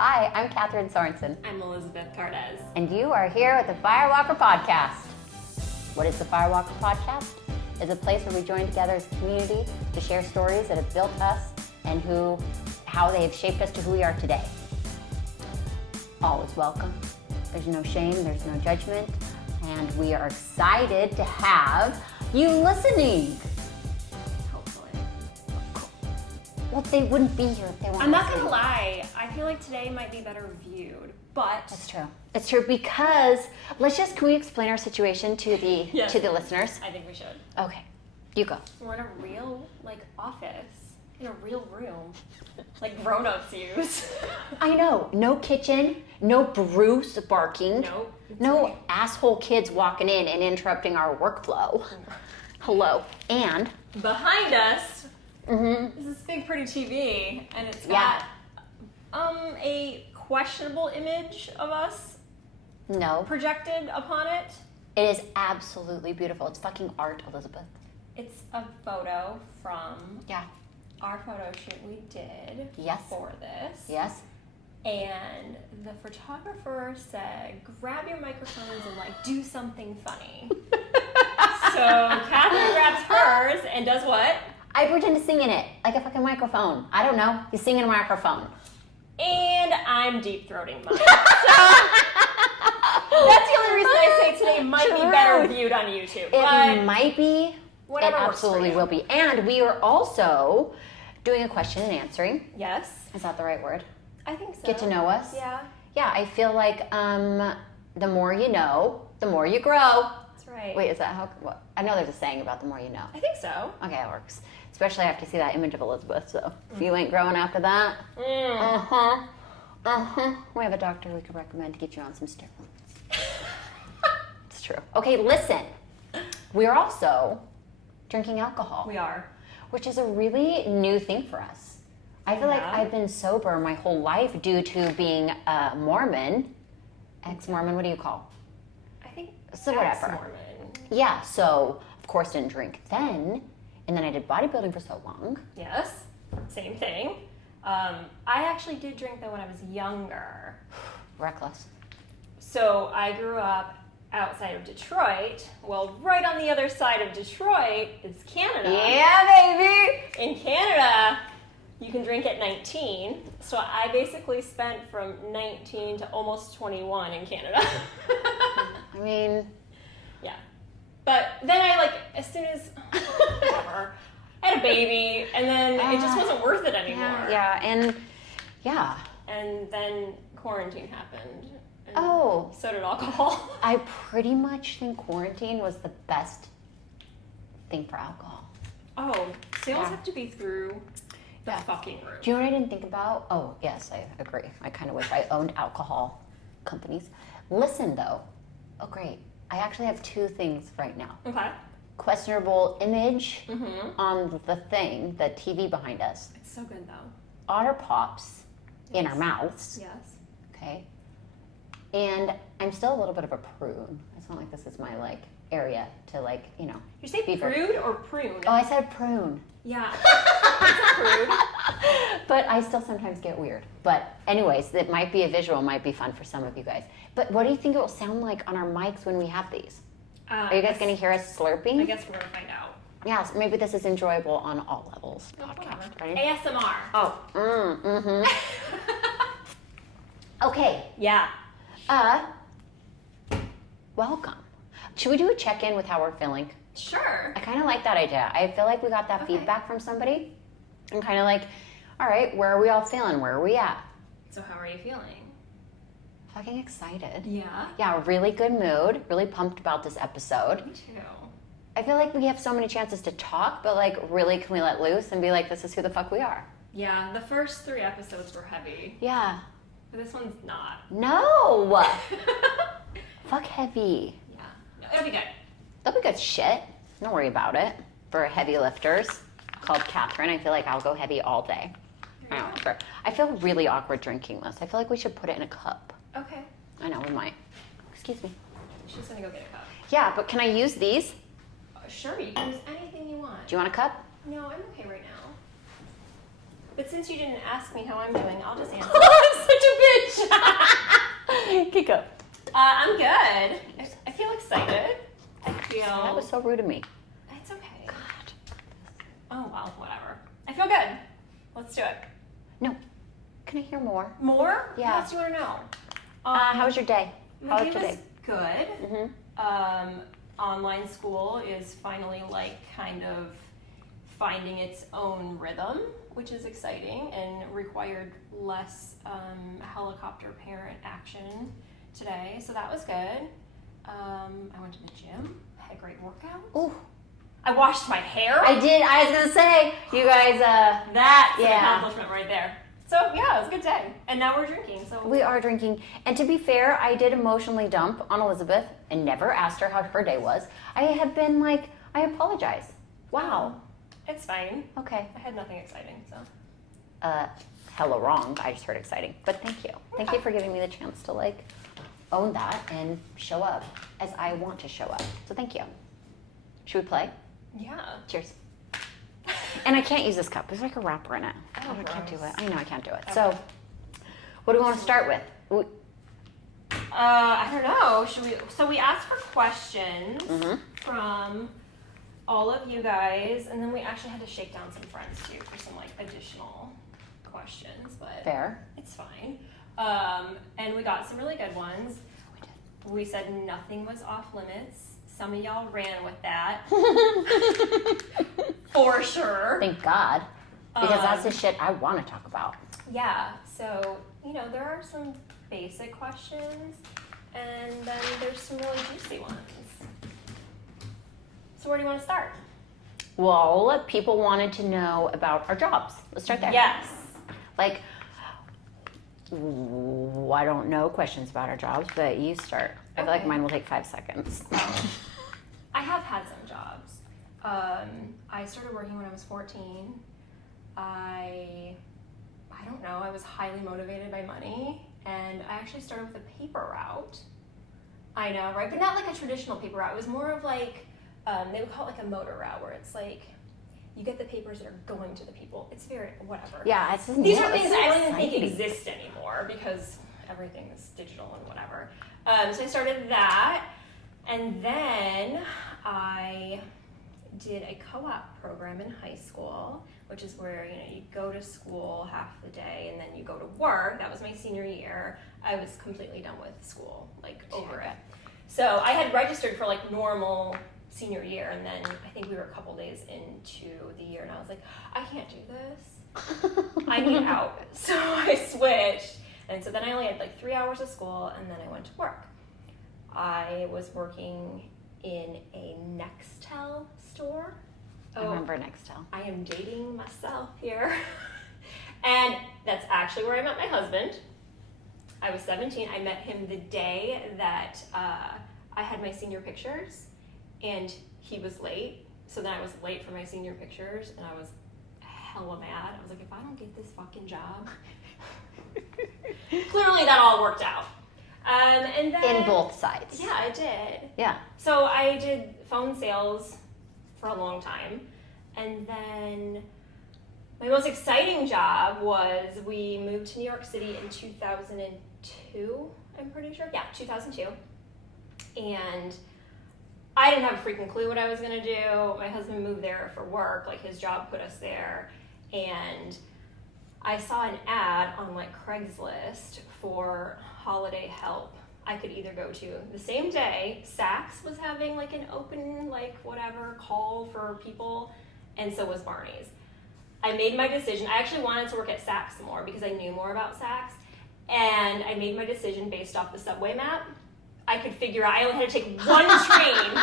Hi, I'm Catherine Sorensen. I'm Elizabeth Cardez. And you are here with the FireWalker Podcast. What is the FireWalker Podcast? It's a place where we join together as a community to share stories that have built us and how they have shaped us to who we are today. All is welcome. There's no shame, there's no judgment, and we are excited to have you listening. Hopefully. Well, they wouldn't be here if they weren't I'm not listening. gonna lie, I feel like today might be better viewed, but That's true. It's true because can we explain our situation to the Yes. to the listeners? I think we should. Okay, you go. We're in a real office, in a real room, like grown-ups use. I know. No kitchen, no Bruce barking. Nope. No asshole kids walking in and interrupting our workflow. Hello. And Behind us is this big pretty TV, and it's got a questionable image of us no, projected upon it. it is absolutely beautiful. It's fucking art, Elizabeth. It's a photo from Yeah. our photo shoot we did Yes. for this. Yes. And the photographer said, grab your microphones and do something funny. So Catherine grabs hers and does what? I pretend to sing in it like a fucking microphone. I don't know. You sing in a microphone. And I'm deep throating mine. So that's the only reason I say today might be better viewed on YouTube. It might be. whatever It works for absolutely you. will be. And we are also doing a question and answering. Yes, Is that the right word? I think so. Get to know us. Yeah, Yeah, I feel like the more you know, the more you grow. that's right. Wait, is that how? What? I know there's a saying about the more you know. I think so. Okay, it works. Especially after you see that image of Elizabeth. So if you ain't growing after that, we have a doctor we could recommend to get you on some steroids. It's true. Okay, listen. We are also drinking alcohol. We are. Which is a really new thing for us. I feel like Yeah. I've been sober my whole life due to being a Mormon. Ex-Mormon, what do you call? I think So whatever. ex-Mormon. Yeah, so of course didn't drink then. And then I did bodybuilding for so long. Yes, same thing. I actually did drink though when I was younger. Reckless. So I grew up outside of Detroit. Well, right on the other side of Detroit is Canada. Yeah, baby! In Canada, you can drink at 19. So I basically spent from 19 to almost 21 in Canada. I mean, Yeah. But then I as soon as, whatever, I had a baby, and then it just wasn't worth it anymore. yeah. And then quarantine happened. And Oh. so did alcohol. I pretty much think quarantine was the best thing for alcohol. Oh, sales Yeah. have to be through the fucking roof. Do you know what I didn't think about? Oh, yes, I agree. I kind of wish I owned alcohol companies. Listen, though. Oh, great. I actually have two things right now. Okay. Questionable image Mm-hmm. on the thing, the TV behind us. It's so good though. Otter pops in our mouths. Yes. Okay. And I'm still a little bit of a prune. It's not like this is my area to You say Be very- prude or prune? Oh, I said prune. Yeah. It's a prude. But I still sometimes get weird. But anyways, it might be a visual, might be fun for some of you guys. But what do you think it will sound like on our mics when we have these? Are you guys going to hear us slurping? I guess we're gonna find out. Yes, maybe this is enjoyable on all levels. Oh, Podcast, whatever. right? ASMR. Oh, Okay, Yeah. welcome. Should we do a check-in with how we're feeling? Sure. I kind of like that idea. I feel like we got that Okay. feedback from somebody. I'm kind of all right, where are we all feeling? Where are we at? So how are you feeling? Fucking excited. Yeah. Yeah, really good mood. Really pumped about this episode. Me too. I feel like we have so many chances to talk, but really can we let loose and be this is who the fuck we are? Yeah, the first 3 episodes were heavy, Yeah. but this one's not. No! Fuck heavy. Yeah. No, it'll be good. That'll be good shit. Don't worry about it. For heavy lifters, called Catherine, I feel like I'll go heavy all day. There you I don't go. know. I feel really awkward drinking this. I feel like we should put it in a cup. Okay. I know, we might. Excuse me. She's gonna go get a cup. Yeah, but can I use these? Sure, you can use anything you want. Do you want a cup? No, I'm okay right now. But since you didn't ask me how I'm doing, I'll just answer. Such a I'm good. I feel excited. I feel... That was so rude of me. It's okay. God. Oh, well, whatever. I feel good. Let's do it. No. Can I hear more? More? Yeah. What else do you want to know? How was your day? My How day was was good. Mm-hmm. Online school is finally kind of finding its own rhythm, which is exciting and required less helicopter parent action today, so that was good. I went to the gym, had a great workout. Ooh. I washed my hair. I did. I was gonna say, you guys. That's an accomplishment right there. So yeah, it was a good day. And now we're drinking. So We are drinking. And to be fair, I did emotionally dump on Elizabeth and never asked her how her day was. I have been like, I apologize. Wow. It's fine. Okay. I had nothing exciting, so. Hella wrong. I just heard exciting. But thank you. Thank you for giving me the chance to own that and show up as I want to show up. So thank you. Should we play? Yeah. Cheers. And I can't use this cup. There's like a wrapper in it. Oh, I can't do gross. it. I know I can't do it. Okay. So, what do we want to start with? I don't know. So we asked for questions from all of you guys, and then we actually had to shake down some friends too for some additional questions, but Fair. it's fine. And we got some really good ones. We said nothing was off limits. Some of y'all ran with that. For sure. Thank God. Because that's the shit I want to talk about. Yeah, so, there are some basic questions, and then there's some really juicy ones. So where do you want to start? Well, people wanted to know about our jobs. Let's start there. Yes. I don't know questions about our jobs, but you start. I feel like mine will take 5 seconds. I have had some jobs. I started working when I was 14. I don't know, I was highly motivated by money, and I actually started with a paper route. I know, right? But not like a traditional paper route. It was more of they would call it a motor route, where it's you get the papers that are going to the people. It's very, whatever. Yeah, These are things I don't even think exist anymore because everything is digital and whatever. So I started that, and then I did a co-op program in high school, which is where you go to school half the day and then you go to work. That was my senior year. I was completely done with school, over it. So I had registered for normal senior year, and then I think we were a couple days into the year, and I was like, I can't do this. I need out. So I switched, and so then I only had 3 hours of school, and then I went to work. I was working in a Nextel store. I remember Nextel. I am dating myself here. And that's actually where I met my husband. I was 17. I met him the day that I had my senior pictures, and he was late. So then I was late for my senior pictures, and I was hella mad. I was like, if I don't get this fucking job. Clearly that all worked out. And then, in both sides. Yeah, I did. Yeah. So I did phone sales for a long time. And then my most exciting job was we moved to New York City in 2002, I'm pretty sure. Yeah, 2002. And I didn't have a freaking clue what I was going to do. My husband moved there for work. His job put us there. And I saw an ad on Craigslist for holiday help. I could either go to the same day, Saks was having an open call for people, and so was Barney's. I made my decision. I actually wanted to work at Saks more because I knew more about Saks, and I made my decision based off the subway map. I could figure out, I only had to take one train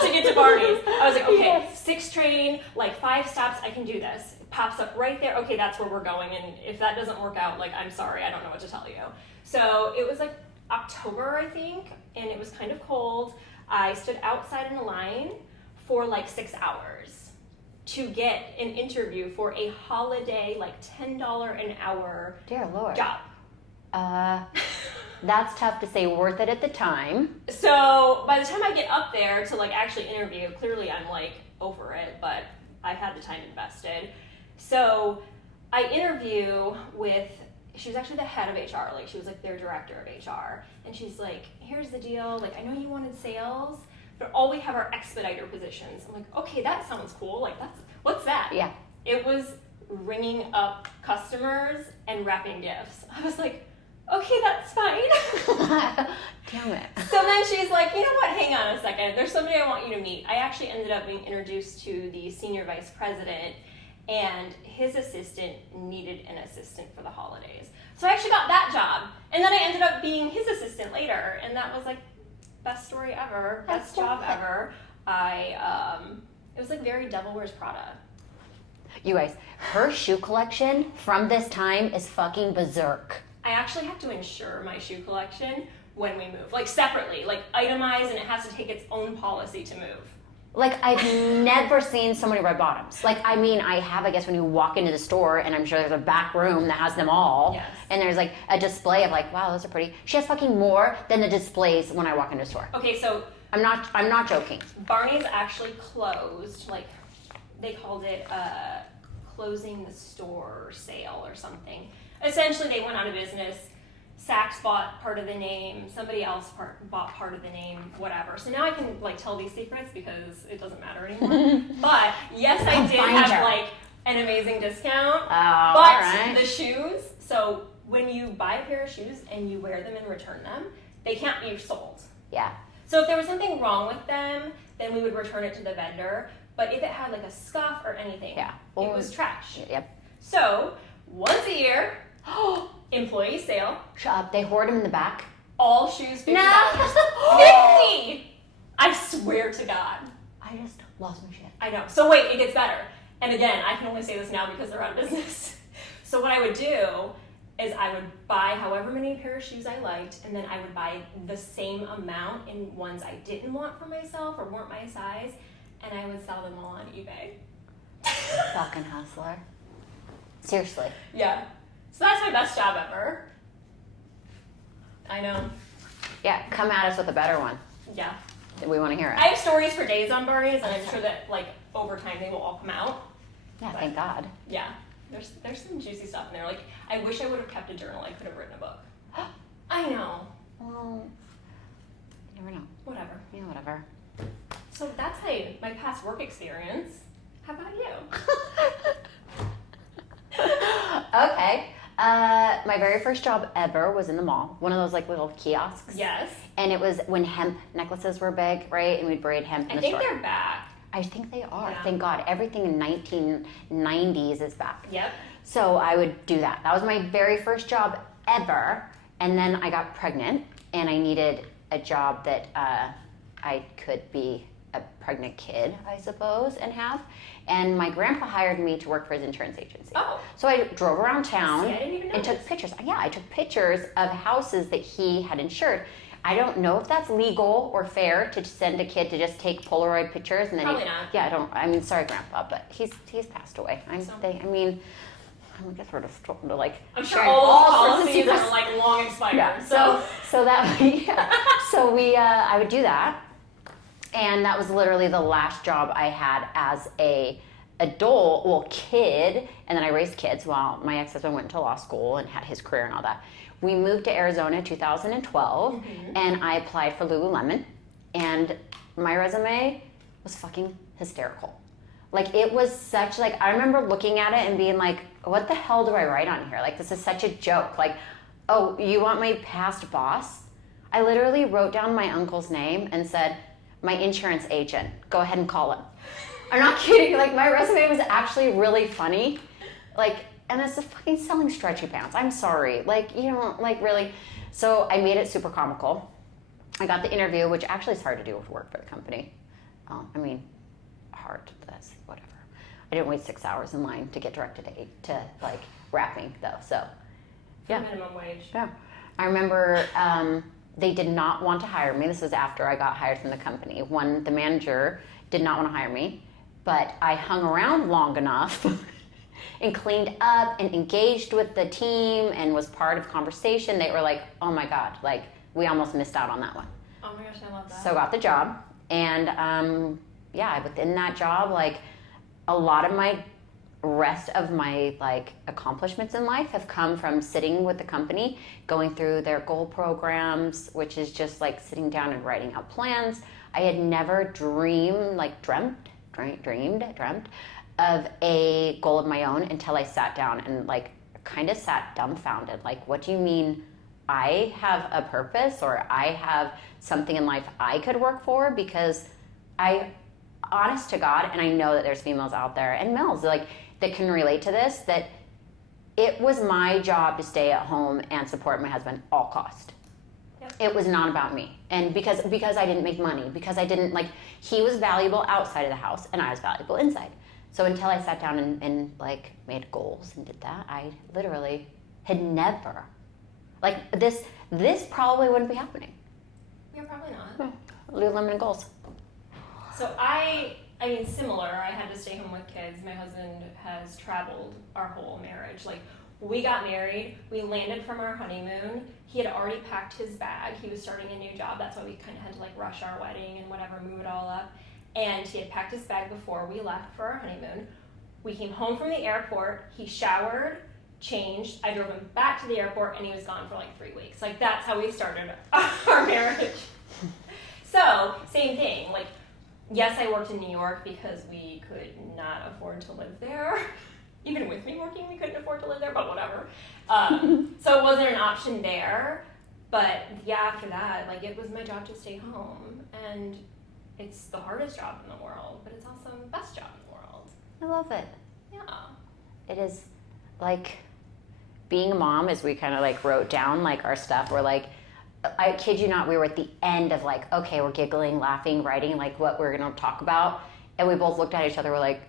to get to Barney's. I was like, okay, 6 train, 5 stops, I can do this. It pops up right there, okay, that's where we're going, and if that doesn't work out, I'm sorry, I don't know what to tell you. So it was October, I think, and it was kind of cold. I stood outside in a line for 6 hours to get an interview for a holiday, $10 an hour Dear Lord. job. That's tough to say worth it at the time. So by the time I get up there to actually interview, clearly I'm over it, but I had the time invested. So I interview with she was actually the head of HR, like she was like their director of HR, and she's like, here's the deal, like I know you wanted sales, but all we have are expediter positions. I'm like, okay, that sounds cool, like what's that? Yeah. It was ringing up customers and wrapping gifts. I was like, okay, that's fine. Damn it. So then she's like, you know what, hang on a second, there's somebody I want you to meet. I actually ended up being introduced to the senior vice president, and his assistant needed an assistant for the holidays. So I actually got that job, and then I ended up being his assistant later, and that was like best story ever, best job ever. It was like very Devil Wears Prada. You guys, her shoe collection from this time is fucking berserk. I actually have to insure my shoe collection when we move, like separately, like itemized, and it has to take its own policy to move. Like, I've never seen so many red bottoms. Like, I mean, I have, I guess, when you walk into the store, and I'm sure there's a back room that has them all. Yes. And there's, like, a display of, like, wow, those are pretty. She has fucking more than the displays when I walk into a store. Okay, so I'm not joking. Barney's actually closed, like, they called it closing the store sale or something. Essentially, they went out of business. Saks bought part of the name, somebody else bought part of the name, whatever. So now I can like tell these secrets because it doesn't matter anymore. But yes, I did have like an amazing discount. Oh, but all right. the shoes, so when you buy a pair of shoes and you wear them and return them, they can't be sold. Yeah. So if there was something wrong with them, then we would return it to the vendor. But if it had like a scuff or anything, it was trash. Yep. So once a year, employee sale. Shop. They hoard them in the back. All shoes, $50. No. 50! I swear to God. I just lost my shit. I know. So wait, it gets better. And again, I can only say this now because they're out of business. So what I would do is I would buy however many pair of shoes I liked, and then I would buy the same amount in ones I didn't want for myself or weren't my size, and I would sell them all on eBay. Fucking hustler. Seriously. Yeah. So that's my best job ever. I know. Yeah, come at us with a better one. Yeah. We want to hear it. I have stories for days on Barney's, and I'm sure that like over time they will all come out. Yeah, But, thank God. Yeah. There's some juicy stuff in there. Like I wish I would have kept a journal. I could have written a book. I know. Well, you never know. Whatever. Yeah, whatever. So that's my past work experience. How about you? Okay. My very first job ever was in the mall. One of those like little kiosks. Yes. And it was when hemp necklaces were big, right? And we'd braid hemp in I the think store. they're back. I think they are. Yeah. Thank God. Everything in 1990s is back. Yep. So I would do that. That was my very first job ever. And then I got pregnant, and I needed a job that I could be a pregnant kid, I suppose, and have. And my grandpa hired me to work for his insurance agency. Oh. So I drove around town See, I didn't even know and took this. pictures. Yeah, I took pictures of houses that he had insured. I don't know if that's legal or fair to send a kid to just take Polaroid pictures and then Probably not. Yeah, I mean, sorry, Grandpa, but he's passed away. I guess we're just talking to like. I'm sure sharing all those sorts of policies secrets. are like long expired. Yeah. So So that yeah. So I would do that, and that was literally the last job I had as a kid, and then I raised kids while my ex-husband went to law school and had his career and all that. We moved to Arizona in 2012, and I applied for Lululemon, and my resume was fucking hysterical. Like, it was such, like, I remember looking at it and being like, what the hell do I write on here? Like, this is such a joke. Like, oh, you want my past boss? I literally wrote down my uncle's name and said, my insurance agent, go ahead and call him. I'm not kidding. Like, my resume was actually really funny. Like, and it's just fucking selling stretchy pants. I'm sorry. Like, you don't, like, really. So I made it super comical. I got the interview, which actually is hard to do with work for the company. Hard. That's whatever. I didn't wait 6 hours in line to get directed to like, wrapping, though. So, yeah. minimum wage. Yeah. I remember they did not want to hire me. This was after I got hired from the company. The manager did not want to hire me, but I hung around long enough and cleaned up and engaged with the team and was part of conversation. They were like, oh my God, like, we almost missed out on that one. Oh my gosh, I love that. So I got the job, and within that job, like, a lot of my rest of my like accomplishments in life have come from sitting with the company, going through their goal programs, which is just like sitting down and writing out plans. I had never dreamed of a goal of my own until I sat down and like kind of sat dumbfounded. Like, what do you mean I have a purpose, or I have something in life I could work for? Because honest to God, and I know that there's females out there and males like that can relate to this, that it was my job to stay at home and support my husband all cost. Yep. It was not about me. And because I didn't make money, because I didn't like, he was valuable outside of the house and I was valuable inside. So until I sat down and like made goals and did that, I literally had never, like this probably wouldn't be happening. Yeah, probably not. Limited goals. So I mean, similar. I had to stay home with kids. My husband has traveled our whole marriage. Like, we got married, we landed from our honeymoon. He had already packed his bag. He was starting a new job. That's why we kind of had to like rush our wedding and whatever, move it all up. And he had packed his bag before we left for our honeymoon. We came home from the airport. He showered, changed. I drove him back to the airport, and he was gone for like 3 weeks. Like, that's how we started our marriage. So, same thing. Like, yes, I worked in New York because we could not afford to live there. Even with me working, we couldn't afford to live there, but whatever. So it wasn't an option there. But yeah, after that, like, it was my job to stay home. And it's the hardest job in the world, but it's also the best job in the world. I love it. Yeah. It is like being a mom, as we kind of like wrote down like our stuff. We're like, I kid you not, we were at the end of like, okay, we're giggling, laughing, writing like what we're going to talk about. And we both looked at each other. We're like,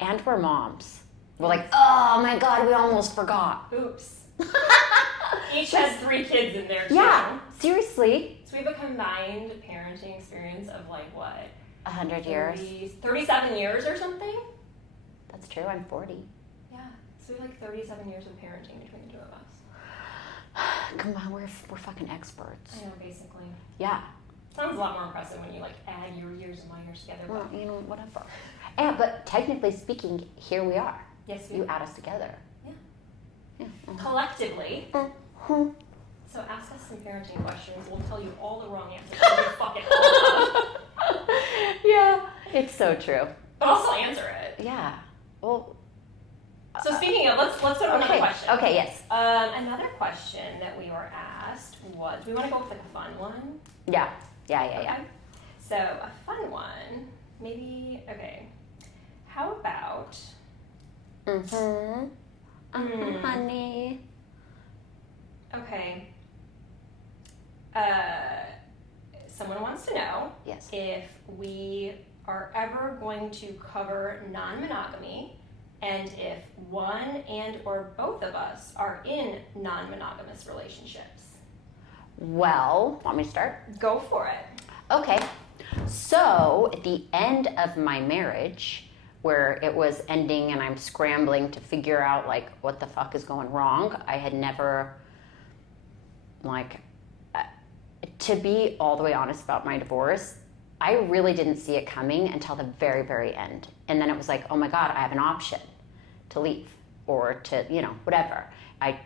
and we're moms. We're like, oh my God, we almost forgot. Oops. Each has 3 kids in there too. Yeah, seriously. So we have a combined parenting experience of like what? 100 years. 37 years or something? That's true, I'm 40. Yeah, so we have like 37 years of parenting between the two of us. Come on, we're fucking experts. I know, basically. Yeah. Sounds a lot more impressive when you like add your years and my years together. Well, you know, whatever. But technically speaking, here we are. Yes, you add us together. Yeah. Yeah. Collectively. Mm-hmm. So ask us some parenting questions. We'll tell you all the wrong answers. We'll fuck it all up. Yeah, it's so true. But also answer it. Yeah. Well. So speaking of, let's go to another question. Okay. Yes. Another question that we were asked was, we want to go with like a fun one. Yeah. Okay. So a fun one, maybe. Okay. How about? Honey. Okay. Someone wants to know if we are ever going to cover non-monogamy, and if one and or both of us are in non-monogamous relationships. Well, want me to start? Go for it. Okay. So at the end of my marriage, where it was ending and I'm scrambling to figure out like what the fuck is going wrong, I had never, like, to be all the way honest about my divorce, I really didn't see it coming until the very, very end. And then it was like, oh my God, I have an option to leave or to, you know, whatever. I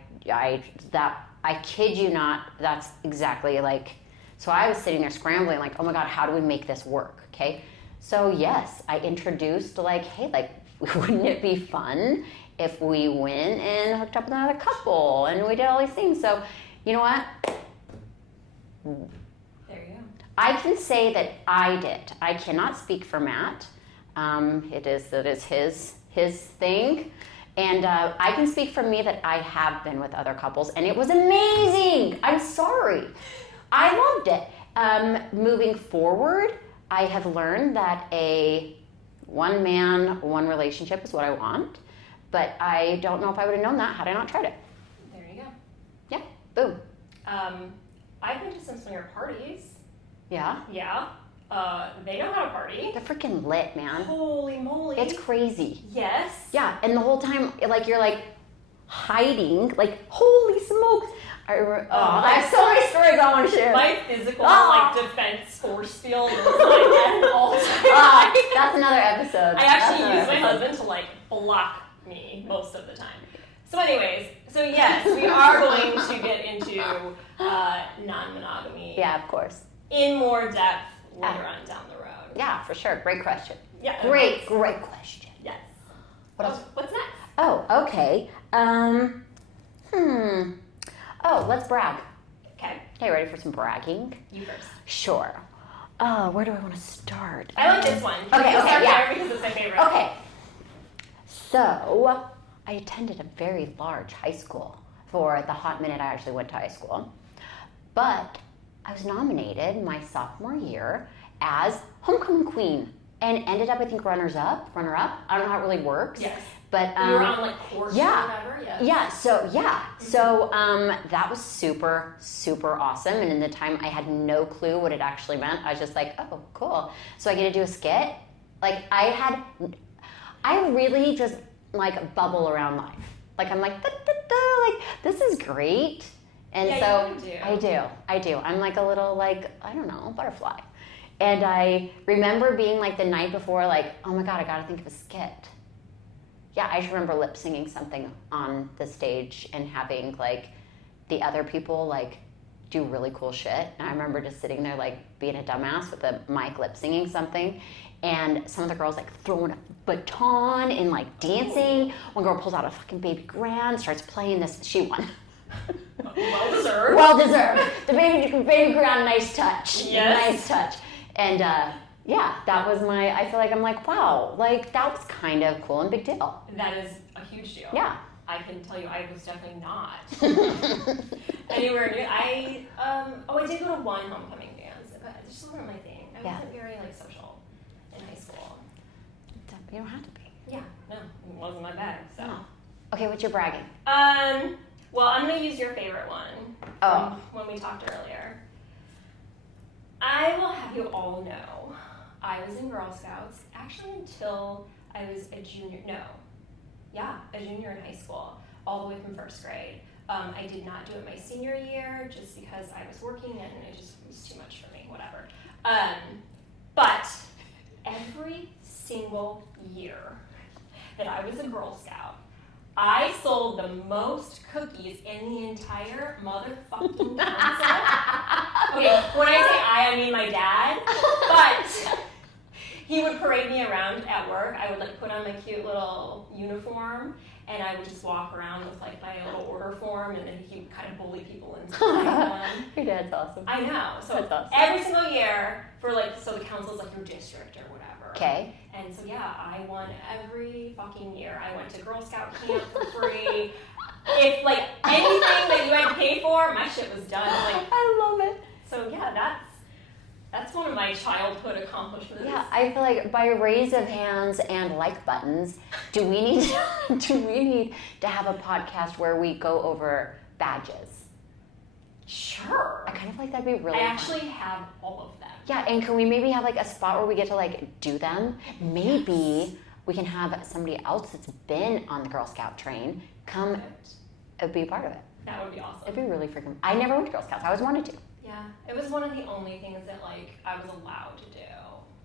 kid you not, that's exactly like, so I was sitting there scrambling like, oh my God, how do we make this work? Okay. So yes, I introduced like, hey, like, wouldn't it be fun if we went and hooked up with another couple and we did all these things? So you know what? There you go. I can say that I did. I cannot speak for Matt. It is his thing. And I can speak for me that I have been with other couples, and it was amazing. I'm sorry. I loved it. Moving forward, I have learned that a one man, one relationship is what I want, but I don't know if I would have known that had I not tried it. There you go. Yeah, boom. I've been to some swinger parties. Yeah? Yeah. They know how to party. They're freaking lit, man. Holy moly. It's crazy. Yes. Yeah, and the whole time, like, you're like hiding, like, holy smokes. I have so many stories I want to share. My physical defense force field is like at an all-time high. That's another episode. I actually use my husband to like block me most of the time. So anyways, so yes, we are going to get into non-monogamy. Yeah, of course. In more depth later on down the road. Yeah, for sure. Great question. Yeah. Great question. Yes. What else? What's next? Oh, okay. Oh, let's brag. Okay. Okay, ready for some bragging? You first. Sure. Where do I want to start? I like this one. Okay, Start yeah. there because it's my favorite. Okay. So, I attended a very large high school for the hot minute I actually went to high school. But I was nominated my sophomore year as homecoming queen and ended up, I think, runner-up. I don't know how it really works. Yes. But you were on like course yeah. or whatever. Yes. Yeah. So that was super, super awesome. And in the time, I had no clue what it actually meant. I was just like, oh, cool. So I get to do a skit. Like I really just like bubble around life. Like I'm like, da, da, da, like this is great. And yeah, so I do. I'm like a little like, I don't know, butterfly. And I remember being like the night before, like, oh my God, I gotta think of a skit. Yeah, I just remember lip singing something on the stage and having like the other people like do really cool shit. And I remember just sitting there like being a dumbass with a mic lip singing something. And some of the girls like throwing a baton and like dancing. One girl pulls out a fucking baby grand, starts playing this. She won. Well deserved. Well deserved. The baby grand, nice touch. Yes. Nice touch. And yeah, that was I feel like I'm like, wow, like that was kind of cool and big deal. That is a huge deal. Yeah. I can tell you I was definitely not anywhere near. I did go to one homecoming dance, but it just wasn't my thing. I wasn't very like social in high school. You don't have to be. Yeah, no, it wasn't my bag. So. Oh. Okay, what's your bragging? Well, I'm gonna use your favorite one. Oh. When we talked earlier. I will have you all know, I was in Girl Scouts actually until I was a junior in high school, all the way from first grade. I did not do it my senior year just because I was working and it just was too much for me, whatever. But every single year that I was a Girl Scout, I sold the most cookies in the entire motherfucking council. Okay, when I say I mean my dad. But he would parade me around at work. I would like put on my cute little uniform and I would just walk around with like my little order form and then he would kind of bully people into buying one. Your dad's awesome. I know. So That's awesome. every single year for like, so the council's like your district or whatever. Okay. And so yeah, I won every fucking year. I went to Girl Scout camp for free. If like anything that you had to pay for, my shit was done. Like I love it. So yeah, that's one of my childhood accomplishments. Yeah, I feel like by raise of hands and like buttons, do we need to have a podcast where we go over badges? Sure. I kind of like that'd be really I fun. actually have all of them. Yeah, and can we maybe have like a spot where we get to like do them? Maybe we can have somebody else that's been on the Girl Scout train come be a part of it. That would be awesome. It'd be really freaking. I never went to Girl Scouts. I always wanted to. Yeah, it was one of the only things that like I was allowed to do.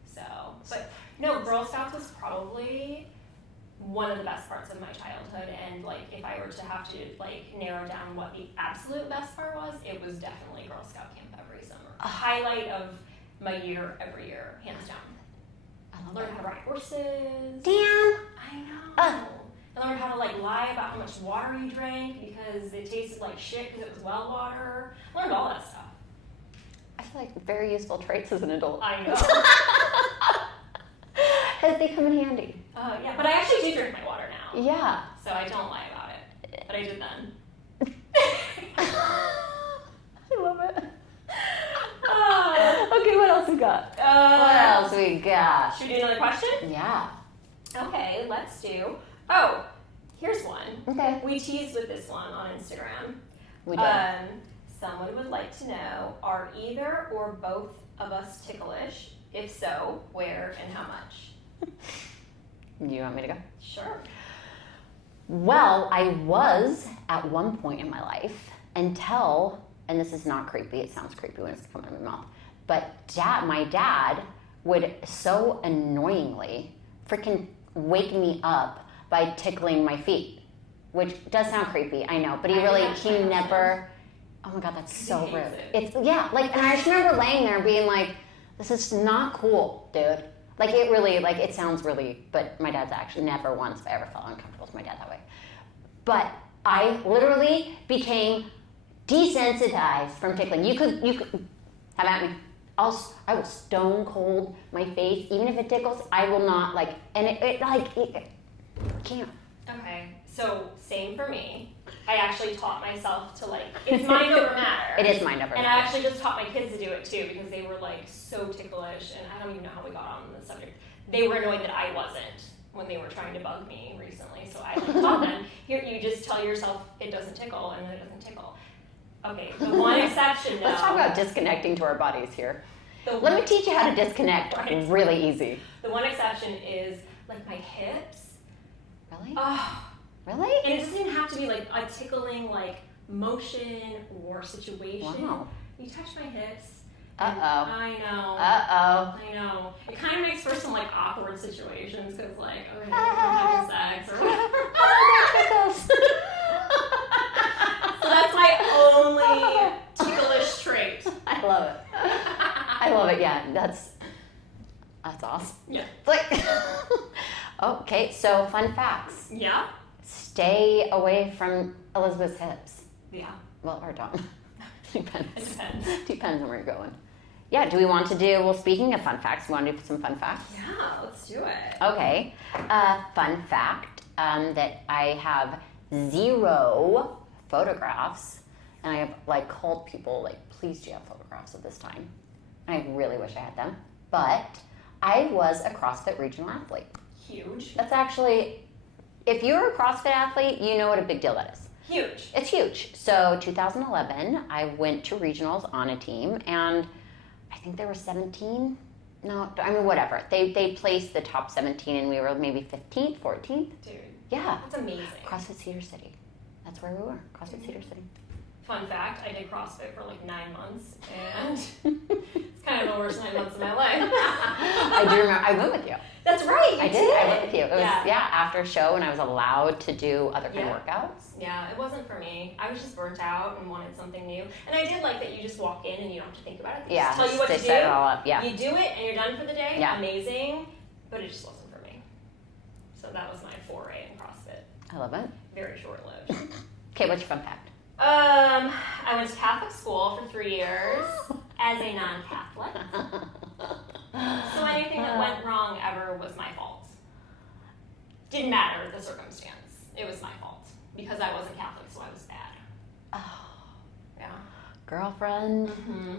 So, but no, Girl Scouts was probably one of the best parts of my childhood. And like, if I were to have to like narrow down what the absolute best part was, it was definitely Girl Scout camp every summer. A highlight of my year every year, hands down. I love Learned how to ride horses. Damn. I know. I learned how to like lie about how much water you drank because it tasted like shit because it was well water. I learned all that stuff. I feel like very useful traits as an adult. I know. How did they come in handy? Yeah, but I actually do drink my water now. Yeah. So I don't lie about it. But I did then. I love it. Okay, what else we got? What else we got? Should we do another question? Yeah. Okay, let's do. Oh, here's one. Okay. We teased with this one on Instagram. We did. Someone would like to know, are either or both of us ticklish? If so, where and how much? You want me to go? Sure. Well, I was at one point in my life until, and this is not creepy, it sounds creepy when it's coming out of my mouth, but my dad would so annoyingly freaking wake me up by tickling my feet. which does sound creepy, I know, but he never, oh my God, that's so rude. It's, yeah, like, and I just remember laying there being like, this is not cool, dude. Like, it really, like, it sounds really, but my dad's actually never once have I ever felt uncomfortable with my dad that way. But I literally became desensitized from tickling. You could have at me. I will stone cold my face, even if it tickles. I will not like, and it can't. Okay, so same for me. I actually taught myself to like, it's mind over matter. It is mind over matter. And I actually just taught my kids to do it too because they were like so ticklish, and I don't even know how we got on the subject. They were annoyed that I wasn't when they were trying to bug me recently, so I like taught them, here, you just tell yourself it doesn't tickle, and then it doesn't tickle. Okay, the one exception though. Let's talk about disconnecting to our bodies here. Let me teach you how to disconnect really easy. The one exception is like my hips. Really? Oh. Really? And it doesn't even have to be like a tickling like motion or situation. Wow. You touch my hips. Uh-oh. I know. Uh-oh. I know. It kind of makes for some like awkward situations because like, okay, we're having sex or whatever. Oh, So that's my only ticklish trait. I love it. I love it. Yeah, that's awesome. Yeah. It's like, okay, so fun facts. Yeah. Stay away from Elizabeth's hips. Yeah. Well, or don't. Depends. It depends. Depends on where you're going. Yeah, do we want to do, well, speaking of fun facts, we want to do some fun facts? Yeah, let's do it. Okay. Fun fact that I have 0 photographs, and I have like called people like, please do you have photographs of this time? And I really wish I had them, but I was a CrossFit regional athlete. Huge. That's actually, if you're a CrossFit athlete, you know what a big deal that is. Huge. It's huge. So 2011, I went to regionals on a team, and I think there were 17. No, I mean, whatever. They placed the top 17, and we were maybe 15th, 14th. Dude. Yeah. That's amazing. CrossFit Cedar City. That's where we were. CrossFit Cedar City. Fun fact, I did CrossFit for like 9 months, and it's kind of the worst 9 months of my life. I do remember. I went with you. That's right. I did. I went with you. It was, yeah, after a show, and I was allowed to do other kind of workouts. Yeah, it wasn't for me. I was just burnt out and wanted something new. And I did like that you just walk in and you don't have to think about it. They just tell you what to do. Set it all up. Yeah. You do it and you're done for the day. Yeah. Amazing. But it just wasn't for me. So that was my foray in CrossFit. I love it. Very short-lived. Okay, what's your fun fact? I went to Catholic school for 3 years as a non-Catholic. So anything that went wrong ever was my fault. Didn't matter the circumstance. It was my fault. Because I wasn't Catholic, so I was bad. Oh. Yeah. Girlfriend. Mm-hmm.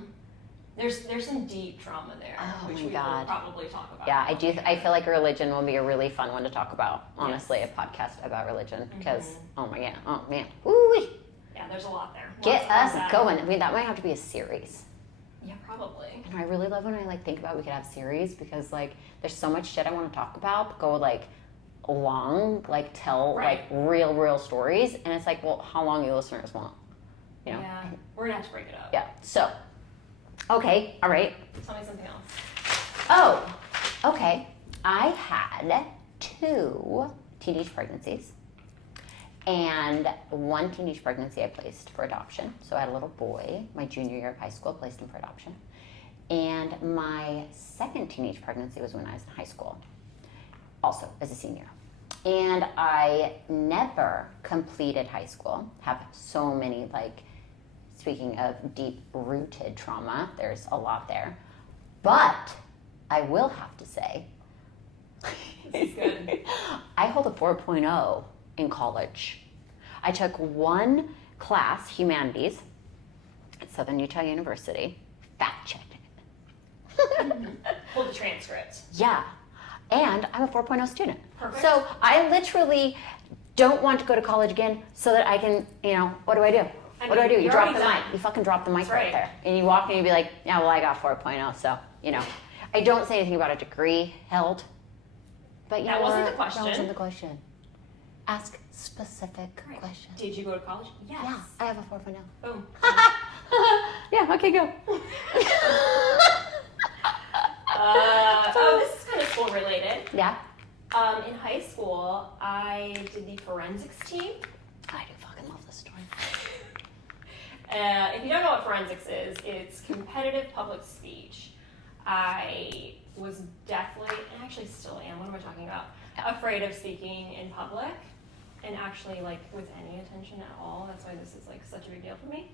There's some deep trauma there, which we will probably talk about. Yeah, I do. I feel like religion will be a really fun one to talk about. Honestly, a podcast about religion because oh man, ooh. Yeah, there's a lot there. Get us going. I mean, that might have to be a series. Yeah, probably. And I really love when I like think about we could have series because like there's so much shit I want to talk about, but go like long, like tell like real stories, and it's like, well, how long do listeners want? You know? Yeah, we're gonna have to break it up. Yeah. So, okay, all right. Tell me something else. Oh, okay. I had 2 teenage pregnancies, and 1 teenage pregnancy I placed for adoption. So I had a little boy, my junior year of high school, placed him for adoption. And my 2nd teenage pregnancy was when I was in high school, also as a senior. And I never completed high school, have so many, like, speaking of deep-rooted trauma, there's a lot there. But I will have to say, this is good. I hold a 4.0 in college. I took 1 class, humanities, at Southern Utah University. Fact checked it. Pull the transcript. Yeah. And I'm a 4.0 student. Perfect. So I literally don't want to go to college again so that I can, what do I do? What do I do? You drop the mic. You fucking drop the mic right there. And you walk and you be like, yeah, well, I got 4.0, so, I don't say anything about a degree held. But that wasn't the question. That wasn't the question. Ask specific questions. Did you go to college? Yes. Yeah, I have a 4.0. Boom. Yeah, okay, go. This is kind of school related. Yeah. In high school, I did the forensics team. If you don't know what forensics is, it's competitive public speech. I was deathly, and actually still am, what am I talking about? Afraid of speaking in public, and actually like with any attention at all. That's why this is like such a big deal for me.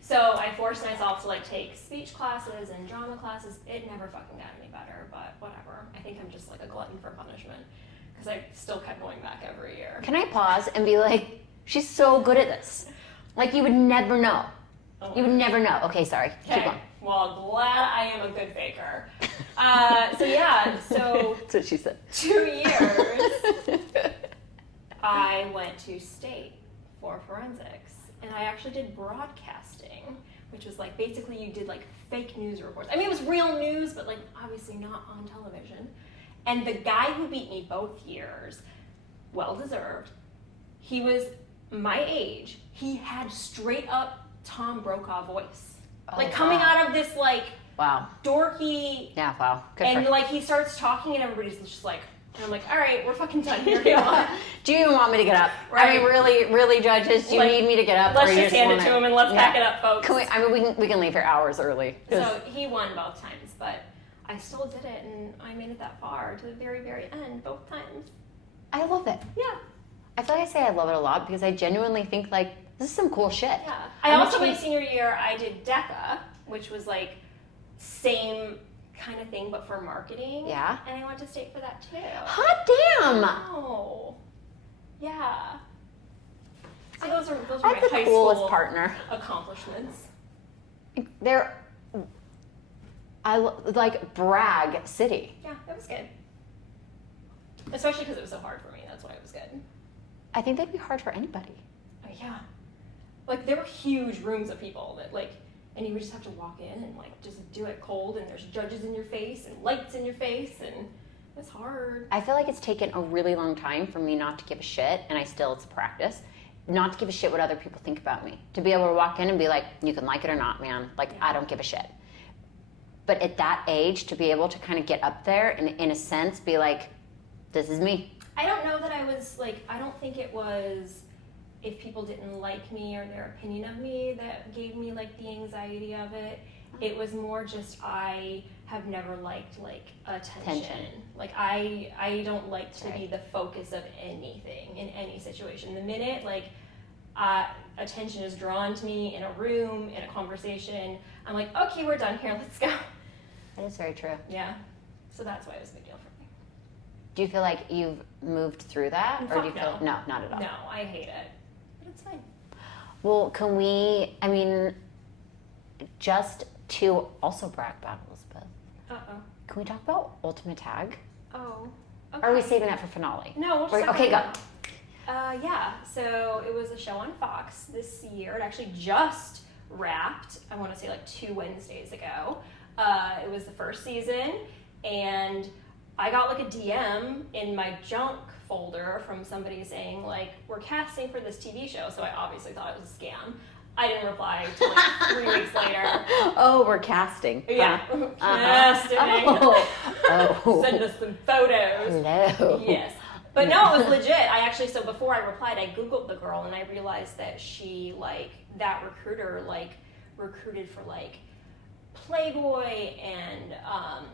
So I forced myself to like take speech classes and drama classes. It never fucking got any better, but whatever. I think I'm just like a glutton for punishment because I still kept going back every year. Can I pause and be like, she's so good at this. Like you would never know. Oh. You would never know. Okay, sorry. Keep going. Well, glad I am a good faker. So That's what she said. 2 years, I went to state for forensics, and I actually did broadcasting, which was like basically you did like fake news reports. I mean, it was real news, but like obviously not on television. And the guy who beat me both years, well deserved. He was my age. He had straight up Tom Brokaw voice. Like coming out of this like dorky. Yeah, wow. Good and for like he starts talking and everybody's just like, and I'm like, all right, we're fucking done here. Yeah. Do you even want me to get up? Right. I mean, really, judges, do you need me to get up? Let's just hand it to him and let's pack it up, folks. We can leave here hours early. So he won both times, but I still did it and I made it that far to the very, very end both times. I love it. Yeah. I feel like I say I love it a lot because I genuinely think like this is some cool shit. Yeah. I also, my senior year, I did DECA, which was like same kind of thing, but for marketing. Yeah. And I went to state for that too. Hot damn! Oh. Yeah. So those are I my have the high coolest school partner. accomplishments. I like Bragg City. Yeah, it was good. Especially because it was so hard for me. That's why it was good. I think that'd be hard for anybody. Oh, yeah. Like, there were huge rooms of people that, like, and you would just have to walk in and, like, just do it cold, and there's judges in your face and lights in your face, and it's hard. I feel like it's taken a really long time for me not to give a shit, and it's a practice, not to give a shit what other people think about me. To be able to walk in and be like, you can like it or not, man. Like, yeah. I don't give a shit. But at that age, to be able to kind of get up there and, in a sense, be like, this is me. I don't know that I was, like, I don't think it was if people didn't like me or their opinion of me that gave me, like, the anxiety of it. It was more just I have never liked, like, attention. Like, I don't like to be the focus of anything in any situation. The minute, like, attention is drawn to me in a room, in a conversation, I'm like, okay, we're done here, let's go. That is very true. Yeah. So that's why it was a big deal for me. Do you feel like you've moved through that? Fuck or do you feel no, not at all? No, I hate it. But it's fine. Well, can we, I mean, just to also brag about Elizabeth. Uh-oh. Can we talk about Ultimate Tag? Oh. Okay. Or are we saving that for finale? No, we'll just okay, go. Yeah, so it was a show on Fox this year. It actually just wrapped, I want to say like 2 Wednesdays ago. It was the first season, and I got like a DM in my junk folder from somebody saying like, we're casting for this TV show, so I obviously thought it was a scam. I didn't reply until like 3 weeks later. Oh, we're casting. Yeah, casting. Oh. Send us some photos. Hello. Yes. But no, it was legit. I actually, so before I replied, I Googled the girl and I realized that she, like, that recruiter, like, recruited for, like, Playboy and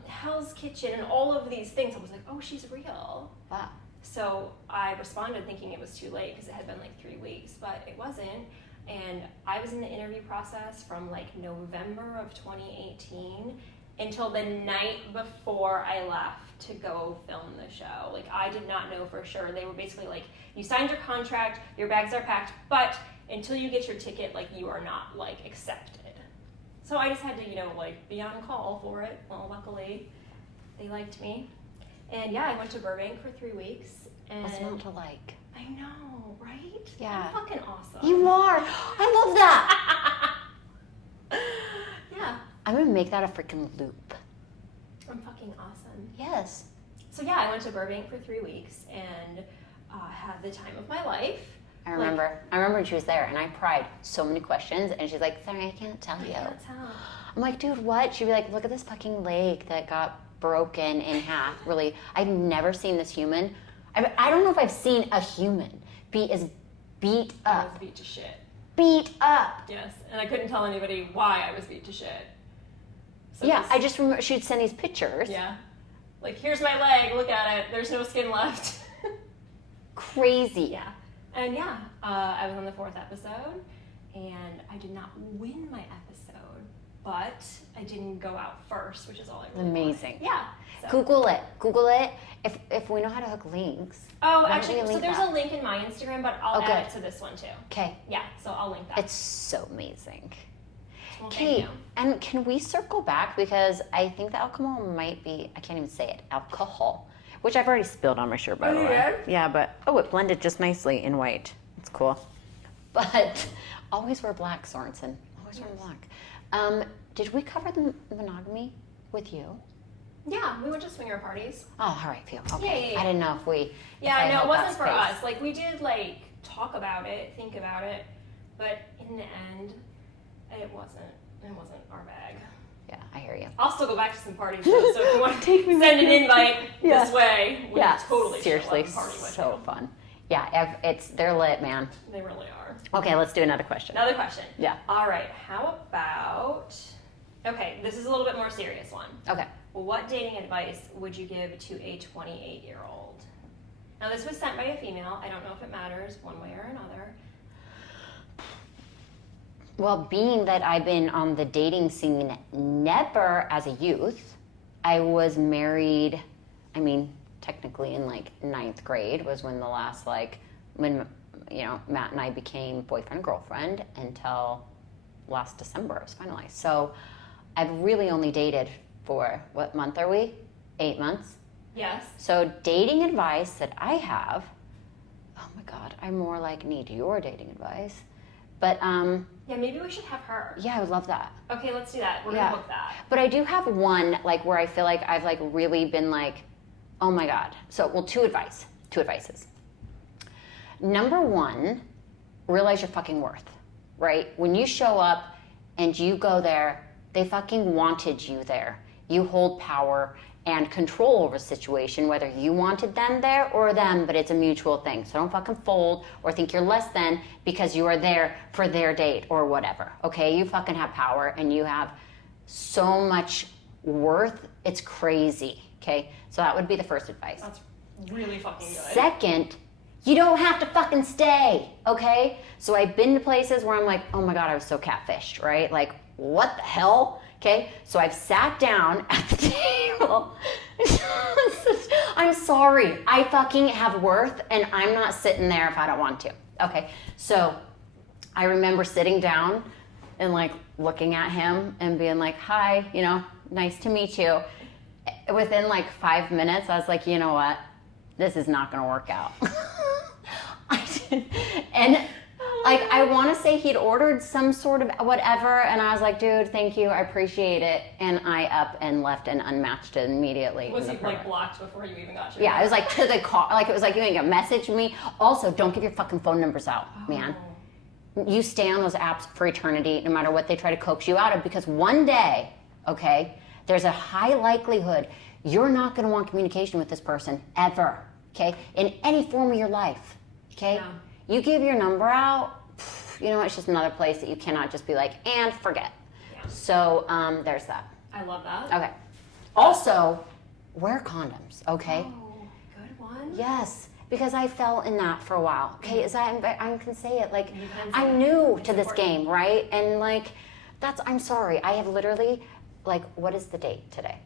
Hell's Kitchen and all of these things. I was like, oh, she's real. Wow. So I responded thinking it was too late because it had been like 3 weeks, but it wasn't. And I was in the interview process from like November of 2018 until the night before I left to go film the show. Like, I did not know for sure. They were basically like, you signed your contract, your bags are packed, but until you get your ticket, like, you are not, like, accepted. So I just had to, you know, like, be on call for it. Well, luckily, they liked me. And yeah, I went to Burbank for 3 weeks. And what's not to like? I know, right? Yeah. I'm fucking awesome. You are. I love that. Yeah. I'm going to make that a freaking loop. I'm fucking awesome. Yes. So yeah, I went to Burbank for 3 weeks and had the time of my life. I remember when she was there, and I pried so many questions, and she's like, sorry, I can't tell you. I can't tell. I'm like, dude, what? She'd be like, look at this fucking leg that got broken in half. Really, I've never seen this human. I don't know if I've seen a human be as beat up. Beat to shit. beat up. Yes, and I couldn't tell anybody why I was beat to shit. So Yeah, I just remember she'd send these pictures. Yeah. Like, here's my leg, look at it, there's no skin left. Crazy. Yeah. And yeah, I was on the 4th episode, and I did not win my episode, but I didn't go out first, which is all I really Amazing. wanted. Yeah. So. Google it. If we know how to hook links. Oh, why don't actually, you so link there's that? a link in my Instagram, but I'll add it to this one too. Okay. Yeah, so I'll link that. It's so amazing. Well, thank Okay, you. and can we circle back, because I think the alcohol might be, I can't even say it, alcohol, which I've already spilled on my shirt, by the way. Yeah? Yeah, but, it blended just nicely in white. It's cool. But always wear black, Sorensen. Always wear black. Did we cover the monogamy with you? Yeah, we went to swinger parties. Oh, all right, phew. Okay. Yeah. I didn't know if we... Yeah, if I no, it held wasn't that for space. us. Like, we did, like, talk about it, think about it, but in the end, it wasn't our bag. Yeah, I hear you. I'll still go back to some parties, though, so if you want to Take me send an with you. invite this way, we'll totally seriously, show up and party with so you. fun. Yeah, they're lit, man. They really are. Okay, let's do another question. Another question. Yeah. All right, how about... Okay, this is a little bit more serious one. Okay. What dating advice would you give to a 28-year-old? Now, this was sent by a female. I don't know if it matters one way or another. Well, being that I've been on the dating scene never as a youth, I was married, technically in like 9th grade was when the last, when, Matt and I became boyfriend and girlfriend until last December it was finalized. So I've really only dated for, what month are we? 8 months? Yes. So dating advice that I have, oh my God, I more need your dating advice. But yeah, maybe we should have her. yeah, I would love that. Okay, let's do that. We're Yeah. gonna book that. But I do have one where I feel like I've really been oh my God. So, well, two advices. Number one, realize your fucking worth, right? When you show up and you go there, they fucking wanted you there. You hold power and control over a situation, whether you wanted them there or them, but it's a mutual thing. So don't fucking fold or think you're less than because you are there for their date or whatever, okay? You fucking have power and you have so much worth. It's crazy, okay? So that would be the first advice. That's really fucking good. Second, you don't have to fucking stay, okay? So I've been to places where I'm oh my God, I was so catfished, right? What the hell? Okay, so I've sat down at the table. I'm sorry, I fucking have worth and I'm not sitting there if I don't want to. Okay, so I remember sitting down and looking at him and being hi, nice to meet you. Within 5 minutes, I was you know what? This is not gonna work out. I did. And I want to say he'd ordered some sort of whatever, and I was dude, thank you, I appreciate it. And I up and left and unmatched it immediately. Was he blocked before you even got your Yeah, it was to the call. It was you ain't gonna message me. Also, don't give your fucking phone numbers out, man. You stay on those apps for eternity, no matter what they try to coax you out of, because one day, okay, there's a high likelihood you're not gonna want communication with this person ever, okay, in any form of your life, okay? Yeah. You give your number out, it's just another place that you cannot just be and forget. Yeah. So there's that. I love that. Okay. Also, wear condoms, okay? Oh, good one. Yes, because I fell in that for a while. Okay, I can say it. I'm new to this game, right? And I'm sorry. I have literally, what is the date today?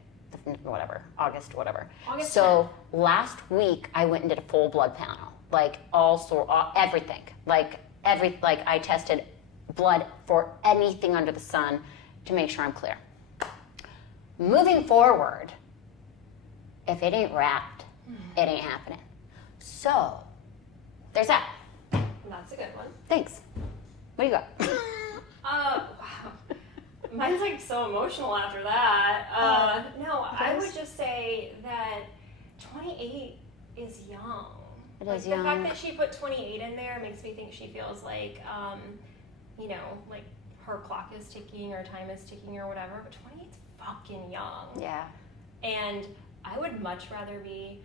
Whatever, August, whatever. August so 10th. Last week I went and did a full blood panel, everything, I tested blood for anything under the sun to make sure I'm clear. Moving forward, if it ain't wrapped, it ain't happening. So there's that. That's a good one. Thanks. What do you got? Wow. Mine's so emotional after that. No, I would just say that 28 is young. It is young. The young. fact that she put 28 in there makes me think she feels her clock is ticking or time is ticking or whatever, but 28's fucking young. Yeah. And I would much rather be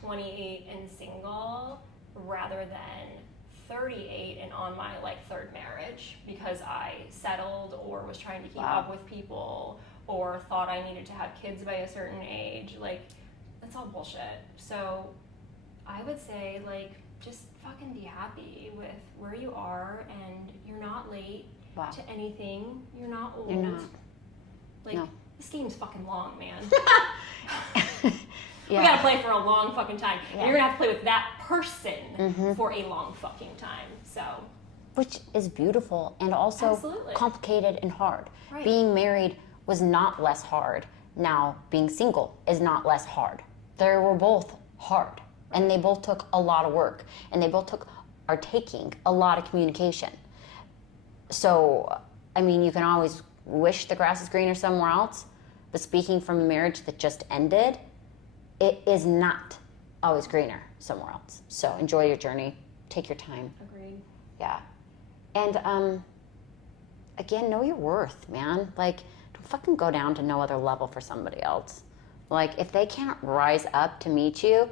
28 and single rather than 38 and on my like third marriage because I settled or was trying to keep up with people or thought I needed to have kids by a certain age. Like, that's all bullshit. So I would say, like, just fucking be happy with where you are, and you're not late to anything. You're not old. You're not. Like, no. This game's fucking long, man. We gotta play for a long fucking time. And you're gonna have to play with that person for a long fucking time. So, which is beautiful and also complicated and hard. Right. Being married was not less hard. Now, being single is not less hard. They were both hard. And they both took a lot of work. And they both are taking a lot of communication. So, I mean, you can always wish the grass is greener somewhere else. But speaking from a marriage that just ended, it is not always greener somewhere else. So enjoy your journey. Take your time. Agreed. Yeah. And again, know your worth, man. Like, don't fucking go down to no other level for somebody else. Like, if they can't rise up to meet you,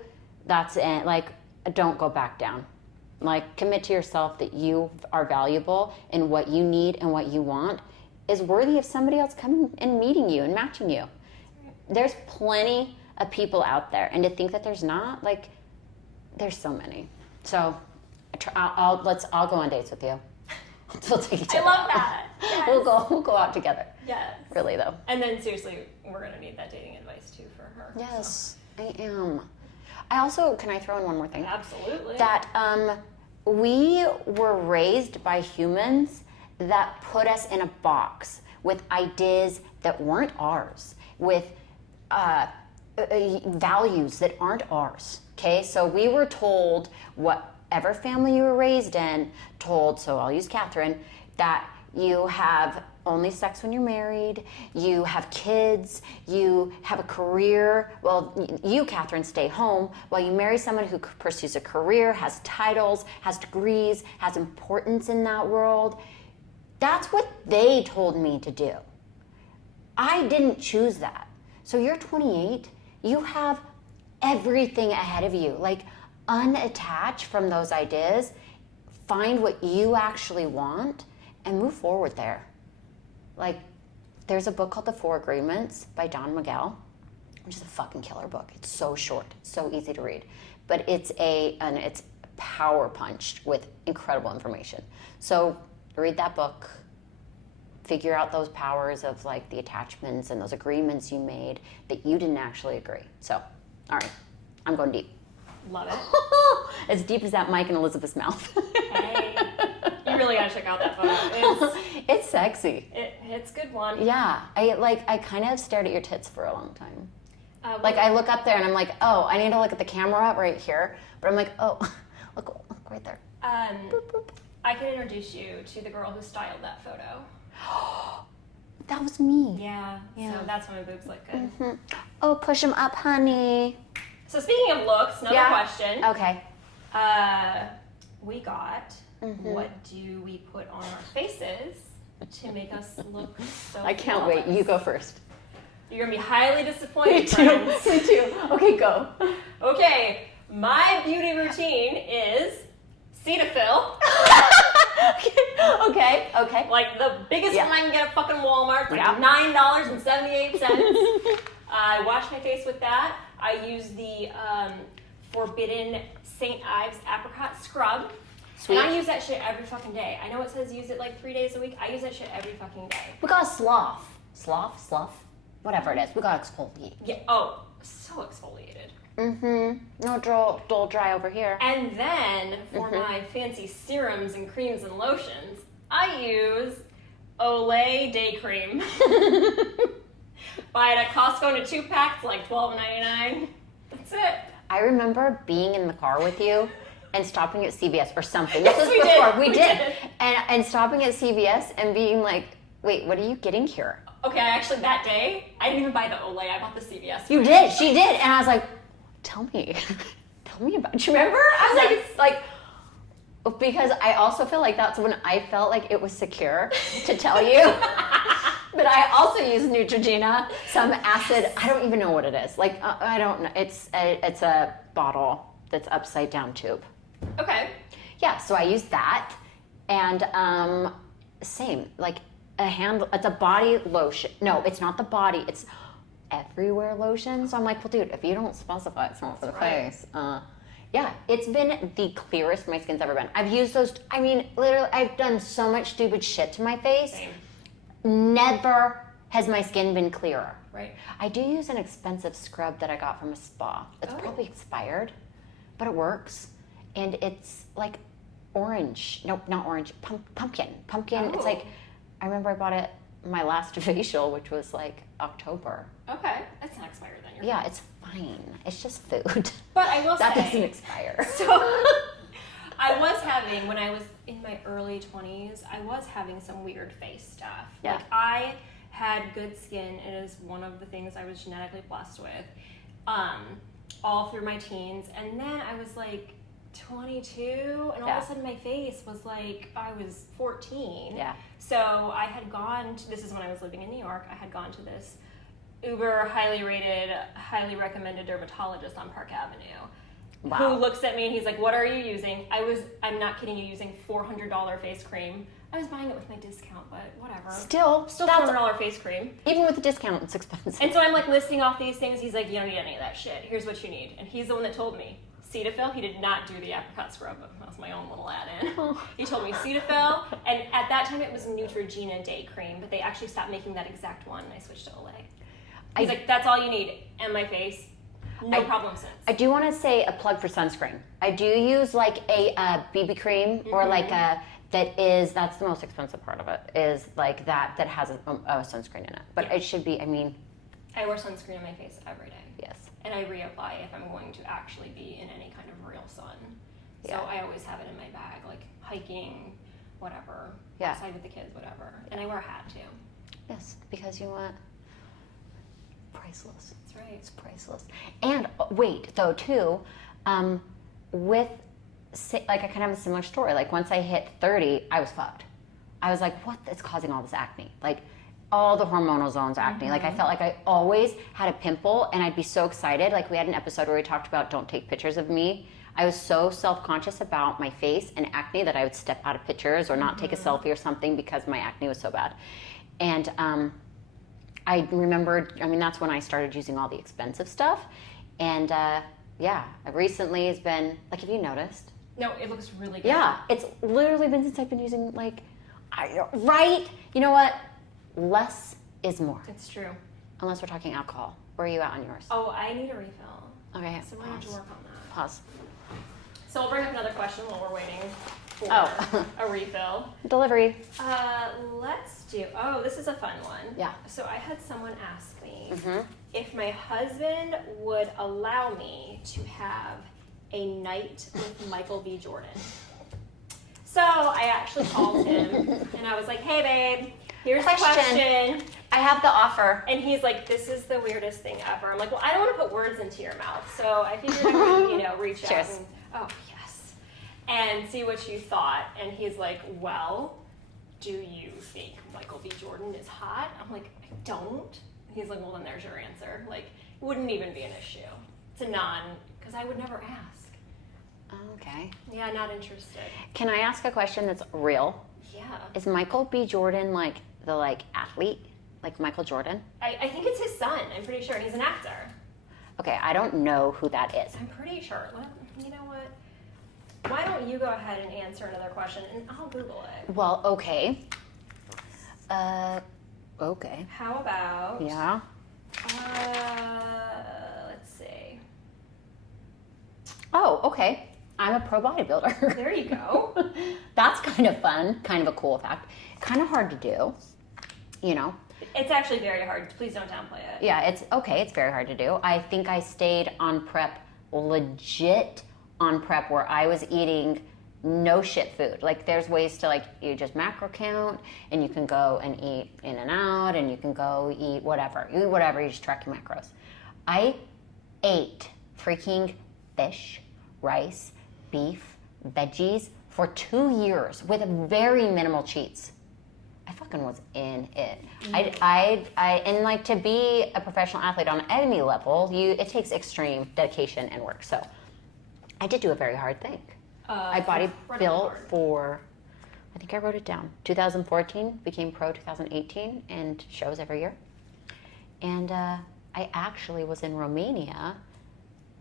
that's it. Like, don't go back down. Like, commit to yourself that you are valuable and what you need and what you want is worthy of somebody else coming and meeting you and matching you. There's plenty of people out there, and to think that there's not, like, there's so many. So I'll go on dates with you. We'll take each other. I love that. Yes. We'll go out together. Yes. Really though. And then seriously, we're gonna need that dating advice too for her. Yes, so. I am. I also, can I throw in one more thing? Absolutely. That we were raised by humans that put us in a box with ideas that weren't ours, with values that aren't ours. Okay, so we were told, whatever family you were raised in, so I'll use Catherine, that you have only sex when you're married, you have kids, you have a career. Well, you, Catherine, stay home while you marry someone who pursues a career, has titles, has degrees, has importance in that world. That's what they told me to do. I didn't choose that. So you're 28, you have everything ahead of you. Like, unattach from those ideas, find what you actually want, and move forward there. Like, there's a book called The 4 Agreements by Don Miguel, which is a fucking killer book. It's so short, so easy to read, but it's power punched with incredible information. So read that book, figure out those powers of like the attachments and those agreements you made that you didn't actually agree. So, all right, I'm going deep. Love it. As deep as that mic in Elizabeth's mouth. Hey, you really gotta check out that photo. It's sexy. It's a good one. Yeah, I kind of stared at your tits for a long time. I look up there and I'm like, oh, I need to look at the camera right here. But I'm like, oh, look right there. Boop, boop. I can introduce you to the girl who styled that photo. That was me. Yeah. So that's why my boobs look good. Mm-hmm. Oh, push them up, honey. So speaking of looks, another question. Okay. We got, what do we put on our faces to make us look so I can't flawless? wait. You go first. You're going to be highly disappointed, Me too. friends. Me too. Okay, go. Okay. My beauty routine is Cetaphil. Okay. Like the biggest one I can get at fucking Walmart for $9.78. I wash my face with that. I use the Forbidden St. Ives Apricot Scrub. Sweet. And I use that shit every fucking day. I know it says use it like 3 days a week. I use that shit every fucking day. We got a slough, whatever it is. We got exfoliate. Yeah. Oh, so exfoliated. No dull dry over here. And then for my fancy serums and creams and lotions, I use Olay Day Cream. Buy it at Costco in a 2-pack. It's like $12.99. That's it. I remember being in the car with you and stopping at CVS or something. Yes, this was before. We did. And stopping at CVS and being like, wait, what are you getting here? Okay, actually that day, I didn't even buy the Olay. I bought the CVS. You did. She did. And I was like, tell me about it. You remember? I was like, it's like, because I also feel like that's when I felt like it was secure to tell you. But I also use Neutrogena, some acid. I don't even know what it is. Like, I don't know. It's a bottle that's upside down tube. Okay. Yeah, so I use that, and same, like it's a body lotion. No, it's not the body, it's everywhere lotion. So I'm like, well, dude, if you don't specify it's not for the face, yeah, it's been the clearest my skin's ever been. I've used those, I mean, literally, I've done so much stupid shit to my face. Same. Never has my skin been clearer. Right. I do use an expensive scrub that I got from a spa. It's probably expired, but it works. And it's like orange. Nope, not orange. Pumpkin. Pumpkin. It's like, I remember I bought it my last facial, which was like October. Okay. That's not expired then. Yeah, it's fine. It's just food. But I will that say. doesn't expire. So I was having, when I was in my early 20s, I was having some weird face stuff. Yeah. Like I had good skin. It is one of the things I was genetically blessed with all through my teens. And then I was like 22, and all of a sudden my face was like I was 14. Yeah. So I had gone to, this is when I was living in New York, I had gone to this uber highly rated, highly recommended dermatologist on Park Avenue. Wow. Who looks at me and he's like, what are you using? I'm not kidding you, using $400 face cream. I was buying it with my discount, but whatever. Still $400 face cream. Even with the discount, it's expensive. And so I'm like listing off these things. He's like, you don't need any of that shit. Here's what you need. And he's the one that told me Cetaphil. He did not do the apricot scrub, but that was my own little add-in. He told me Cetaphil, and at that time it was Neutrogena Day Cream, but they actually stopped making that exact one, and I switched to Olay. He's like, that's all you need. And my face, no problem since. I do want to say a plug for sunscreen. I do use like a BB cream or like a that's the most expensive part of it, is like that has a sunscreen in it. But it should be, I mean, I wear sunscreen on my face every day. Yes. And I reapply if I'm going to actually be in any kind of real sun. So I always have it in my bag, like hiking, whatever, outside with the kids, whatever. And I wear a hat too. Yes, because you want priceless. That's right. It's priceless. And wait, though, too, with like I kind of have a similar story. Like once I hit 30, I was fucked. I was like, what is causing all this acne? Like all the hormonal zones acne. Like I felt like I always had a pimple, and I'd be so excited. Like we had an episode where we talked about don't take pictures of me. I was so self-conscious about my face and acne that I would step out of pictures or not take a selfie or something because my acne was so bad. And I remembered, I mean, that's when I started using all the expensive stuff. And recently has been, like, have you noticed? No, it looks really good. Yeah, it's literally been since I've been using, like, right? You know what? Less is more. It's true. Unless we're talking alcohol. Where are you at on yours? Oh, I need a refill. Okay. So we're going to have to work on that. Pause. So we'll bring up another question while we're waiting for a refill. Delivery. Let's do, this is a fun one. Yeah. So I had someone ask me if my husband would allow me to have a night with Michael B. Jordan. So I actually called him and I was like, hey babe, here's the question. I have the offer. And he's like, this is the weirdest thing ever. I'm like, well, I don't want to put words into your mouth. So I figured I would, reach out and, yes, and see what you thought. And he's like, well, do you think Michael B. Jordan is hot? I'm like, I don't. And he's like, well, then there's your answer. Like, it wouldn't even be an issue. It's a because I would never ask. Okay. Yeah, not interested. Can I ask a question that's real? Yeah. Is Michael B. Jordan like the athlete? Like Michael Jordan? I think it's his son. I'm pretty sure. He's an actor. Okay, I don't know who that is. I'm pretty sure. Well, you know what? Why don't you go ahead and answer another question, and I'll Google it. Well, okay. Okay. How about... Yeah? let's see. Oh, okay. I'm a pro bodybuilder. There you go. That's kind of fun. Kind of a cool fact. Kind of hard to do, It's actually very hard. Please don't downplay it. Yeah, it's okay. It's very hard to do. I think I stayed on prep, legit on prep, where I was eating no shit food. Like there's ways to you just macro count, and you can go and eat in and out, and you can go eat whatever. You eat whatever, you just track your macros. I ate freaking fish, rice, beef, veggies for 2 years with very minimal cheats. I fucking was in it. And to be a professional athlete on any level, it takes extreme dedication and work. So I did do a very hard thing. I bodybuilt for, I think I wrote it down, 2014, became pro 2018, and shows every year. And I actually was in Romania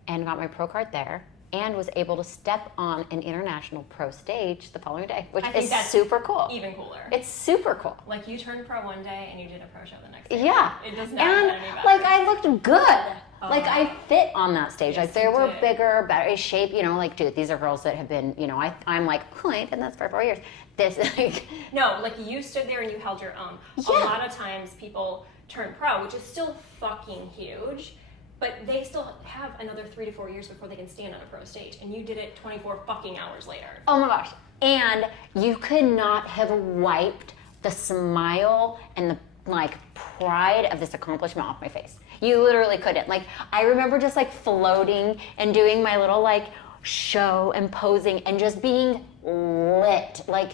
and got my pro card there, and was able to step on an international pro stage the following day, which is super cool. Even cooler. It's super cool. Like, you turned pro one day and you did a pro show the next day. Yeah. It does not and, get any better. like, I looked good. Like, I fit on that stage. Yes, like, they were did. bigger, better shape, you know, like, dude, these are girls that have been, you know, I'm like, oh, I've done this for 4 years. This, like... No, like, you stood there and you held your own. Yeah. A lot of times people turn pro, which is still fucking huge, but they still have another 3 to 4 years before they can stand on a pro stage. And you did it 24 fucking hours later. Oh my gosh. And you could not have wiped the smile and the, like, pride of this accomplishment off my face. You literally couldn't. Like, I remember just, like, floating and doing my little, like, show and posing and just being lit. Like,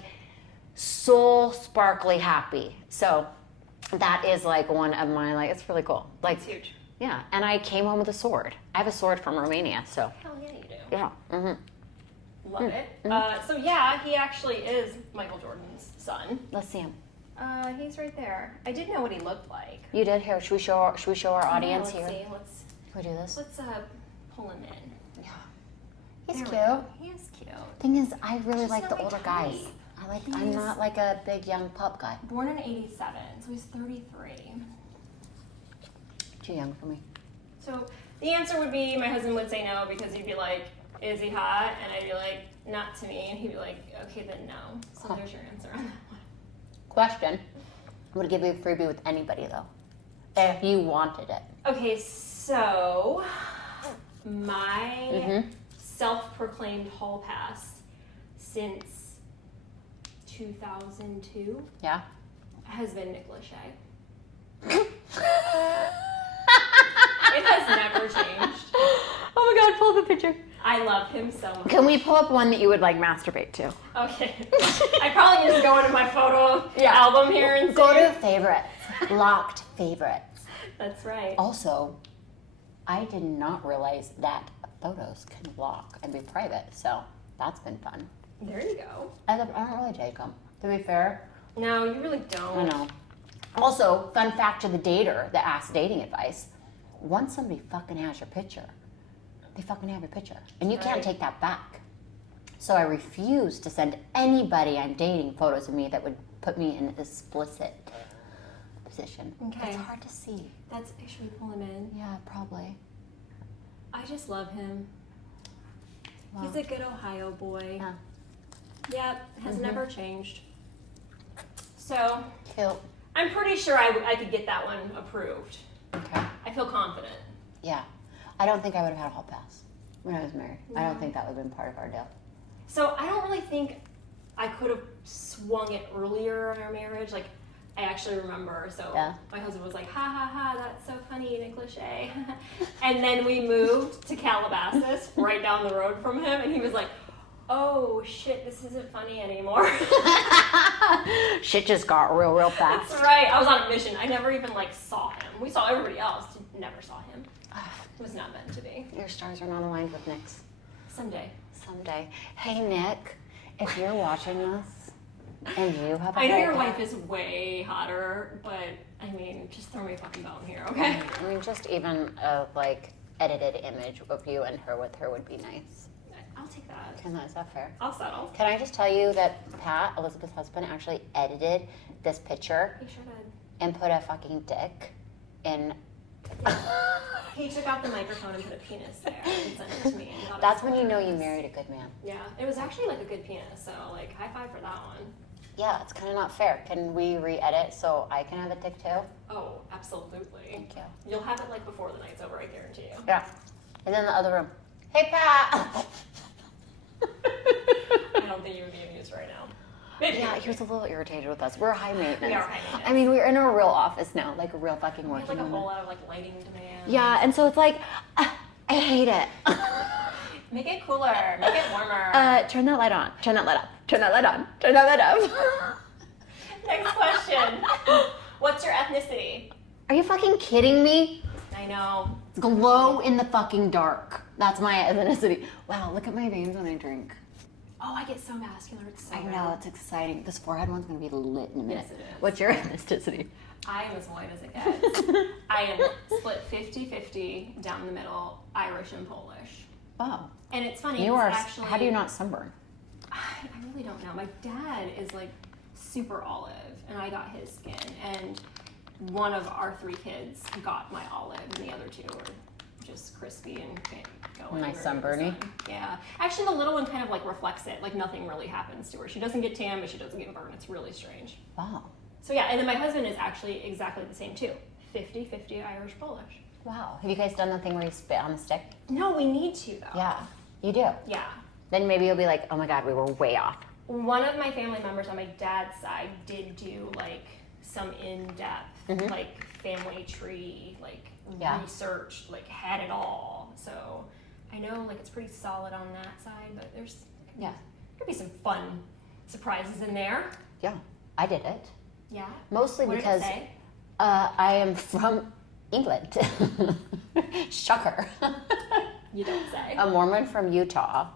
soul sparkly happy. So that is, like, one of my, like, it's really cool. Like, It's huge. Yeah, and I came home with a sword. I have a sword from Romania, so. Hell yeah, you do. Yeah. Mm-hmm. Love it. So yeah, he actually is Michael Jordan's son. Let's see him. He's right there. I didn't know what he looked like. You did? Here, should we show our audience let's here? See. Let's Can we do this? pull him in. Yeah. He's There we cute. go. He is cute. Thing is, I really Just like not the my older type. guys. I'm not like a big young pup guy. Born in '87, so he's 33. Too young for me. So the answer would be, my husband would say no because he'd be like, is he hot? And I'd be like, not to me. And he'd be like, okay, then no. So there's your answer on that one. Question. Would give you a freebie with anybody though, if you wanted it. Okay, so my self-proclaimed hall pass since 2002 Yeah. has been Nick Lachey. It has never changed. Oh my God! Pull up a picture. I love him so much. Can we pull up one that you would like masturbate to? Okay. I probably just go into my photo album here and Go see. to favorites. Locked favorites. That's right. Also, I did not realize that photos can lock and be private, so that's been fun. There you go. I don't really take them. To be fair, No, you really don't. I know. Also, fun fact to the dater that asks dating advice: once somebody fucking has your picture, they fucking have your picture, and you can't take that back. So I refuse to send anybody I'm dating photos of me that would put me in an explicit position. Okay. It's hard to see. Should we pull him in? Yeah, probably. I just love him. Wow. He's a good Ohio boy. Yeah. Yep, has never changed. So, Cute. I'm pretty sure I could get that one approved. Okay. I feel confident. Yeah. I don't think I would have had a hall pass when I was married. I No. don't think that would have been part of our deal. So, I don't really think I could have swung it earlier in our marriage. Like, I actually remember, so Yeah. my husband was like, ha ha ha, that's so funny, Nick Lachey. And then we moved to Calabasas, right down the road from him, and he was like, oh shit, this isn't funny anymore. Shit just got real fast. That's right, I was on a mission. I never even saw him. We saw everybody else, never saw him. It was not meant to be. Your stars are not aligned with Nick's. Someday. Someday. Hey, Nick, if you're watching this and you have a I know your hall wife is way hotter, but I mean, just throw me a fucking bone here, okay? I mean, just even a edited image of you and her with her would be nice. I'll take that. Is that fair? I'll settle. Can I just tell you that Pat, Elizabeth's husband, actually edited this picture He sure did. and put a fucking dick in. He took out the microphone and put a penis there and sent it to me. And thought it That's was when you know you hilarious. married a good man. Yeah, it was actually a good penis, so high five for that one. Yeah, it's kind of not fair. Can we re-edit so I can have a dick too? Oh, absolutely. Thank you. You'll have it before the night's over, I guarantee you. Yeah. And then the other room. Hey, Pat! I don't think you would be amused right now. Maybe. Yeah, he was a little irritated with us. We're high maintenance. We are high maintenance. I mean, we're in a real office now, like a real fucking We have working a woman. whole lot of lighting demand. Yeah, and so it's I hate it. Make it cooler. Make it warmer. Turn that light on. Turn that light up. Turn that light on. Turn that light up. Next question. What's your ethnicity? Are you fucking kidding me? I know. Glow in the fucking dark. That's my ethnicity. Wow, look at my veins when I drink. Oh, I get so masculine. It's so I good. know, it's exciting. This forehead one's going to be lit in a minute. Yes, it is. What's your ethnicity? I am as white as it gets. I am split 50-50 down the middle, Irish and Polish. Wow. And it's funny. You are, actually, how do you not sunburn? I really don't know. My dad is like super olive, and I got his skin. And one of our 3 kids got my olive, and the other 2 are just crispy and can't go anywhere. Nice sunburny. Yeah. Actually, the little one kind of like reflects it. Like nothing really happens to her. She doesn't get tan, but she doesn't get burned. It's really strange. Wow. So yeah, and then my husband is actually exactly the same too. 50-50 Irish Polish. Wow. Have you guys done the thing where you spit on the stick? No, we need to though. Yeah, you do. Yeah. Then maybe you'll be like, oh my God, we were way off. One of my family members on my dad's side did do like some in-depth like family tree, like research, like had it all. So I know like it's pretty solid on that side, but there's could be some fun surprises in there. Yeah, I did it. Yeah. Mostly What because did it say? I am from England. Shocker. You don't say. A Mormon from Utah.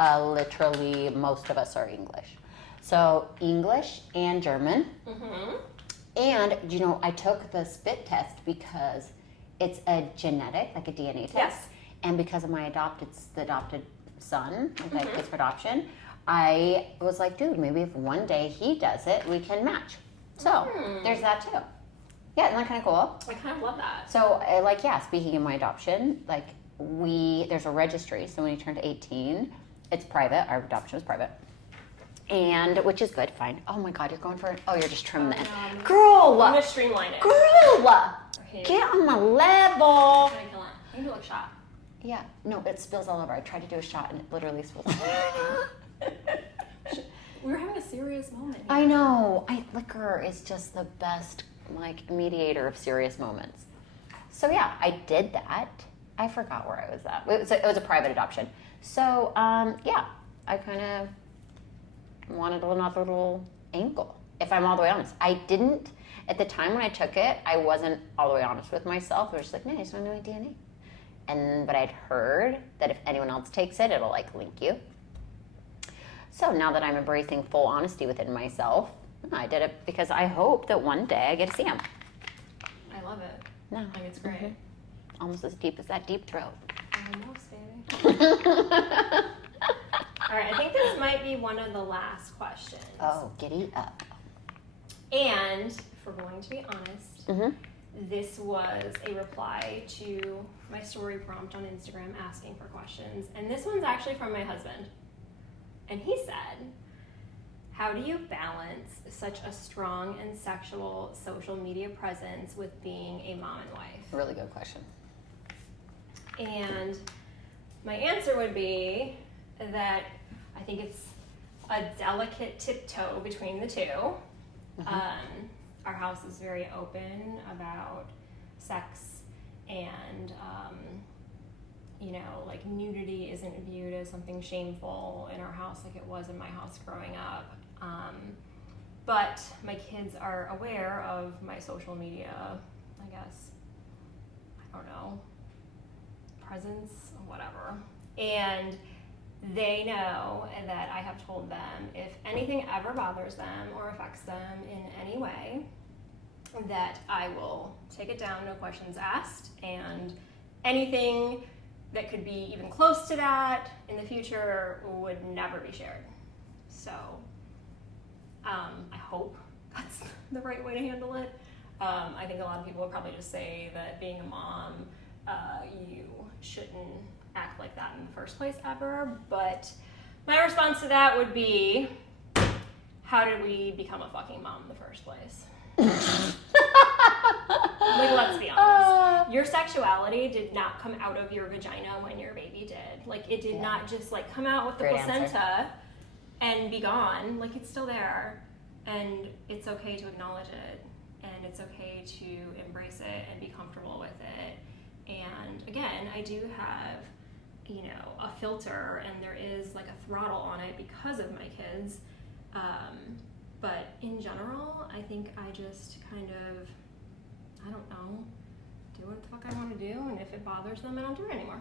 Literally, most of us are English. So English and German. Mm-hmm. And, you know, I took the spit test because it's a genetic, like a DNA test. Yes. And because of the adopted son, like kids for adoption, I was like, dude, maybe if one day he does it, we can match. So there's that too. Yeah, isn't that kind of cool? I kind of love that. So, speaking of my adoption, like there's a registry. So when you turn to 18, it's private. Our adoption was private. And, which is good, fine. Oh my God, you're going for it? Oh, you're just trimming that. No, Girl! I'm going to streamline it. Girl! Okay. Get on my level! I'm gonna kill it. You can do a shot. Yeah, no, it spills all over. I tried to do a shot and it literally spills all over. We were having a serious moment here. I know. Liquor is just the best, like, mediator of serious moments. So yeah, I did that. I forgot where I was at. It was a private adoption. So, yeah, I kind of wanted another little angle, if I'm all the way honest. I didn't, at the time when I took it, I wasn't all the way honest with myself. I was just like, no, I just want to know my DNA. But I'd heard that if anyone else takes it, it'll like link you. So now that I'm embracing full honesty within myself, I did it because I hope that one day I get to see him. I love it. No. I think it's great. Mm-hmm. Almost as deep as that deep throat. Almost, baby. All right, I think this might be one of the last questions. Oh, giddy up. And if we're going to be honest, this was a reply to my story prompt on Instagram asking for questions. And this one's actually from my husband. And he said, how do you balance such a strong and sexual social media presence with being a mom and wife? Really good question. And my answer would be that I think it's a delicate tiptoe between the two. Our house is very open about sex and, like nudity isn't viewed as something shameful in our house like it was in my house growing up. But my kids are aware of my social media, I guess, I don't know, presence, whatever. And they know that I have told them if anything ever bothers them or affects them in any way, that I will take it down, no questions asked, and anything that could be even close to that in the future would never be shared. So I hope that's the right way to handle it. I think a lot of people would probably just say that being a mom, you shouldn't act like that in the first place ever, but my response to that would be, how did we become a fucking mom in the first place? Like, let's be honest. Your sexuality did not come out of your vagina when your baby did. Like, it did not just like come out with the Great placenta answer. And be gone. Like, it's still there, and it's okay to acknowledge it, and it's okay to embrace it and be comfortable with it. And again, I do have, a filter, and there is like a throttle on it because of my kids. But in general, I think I just kind of, I don't know, do what the fuck I want to do, and if it bothers them, I don't do it anymore.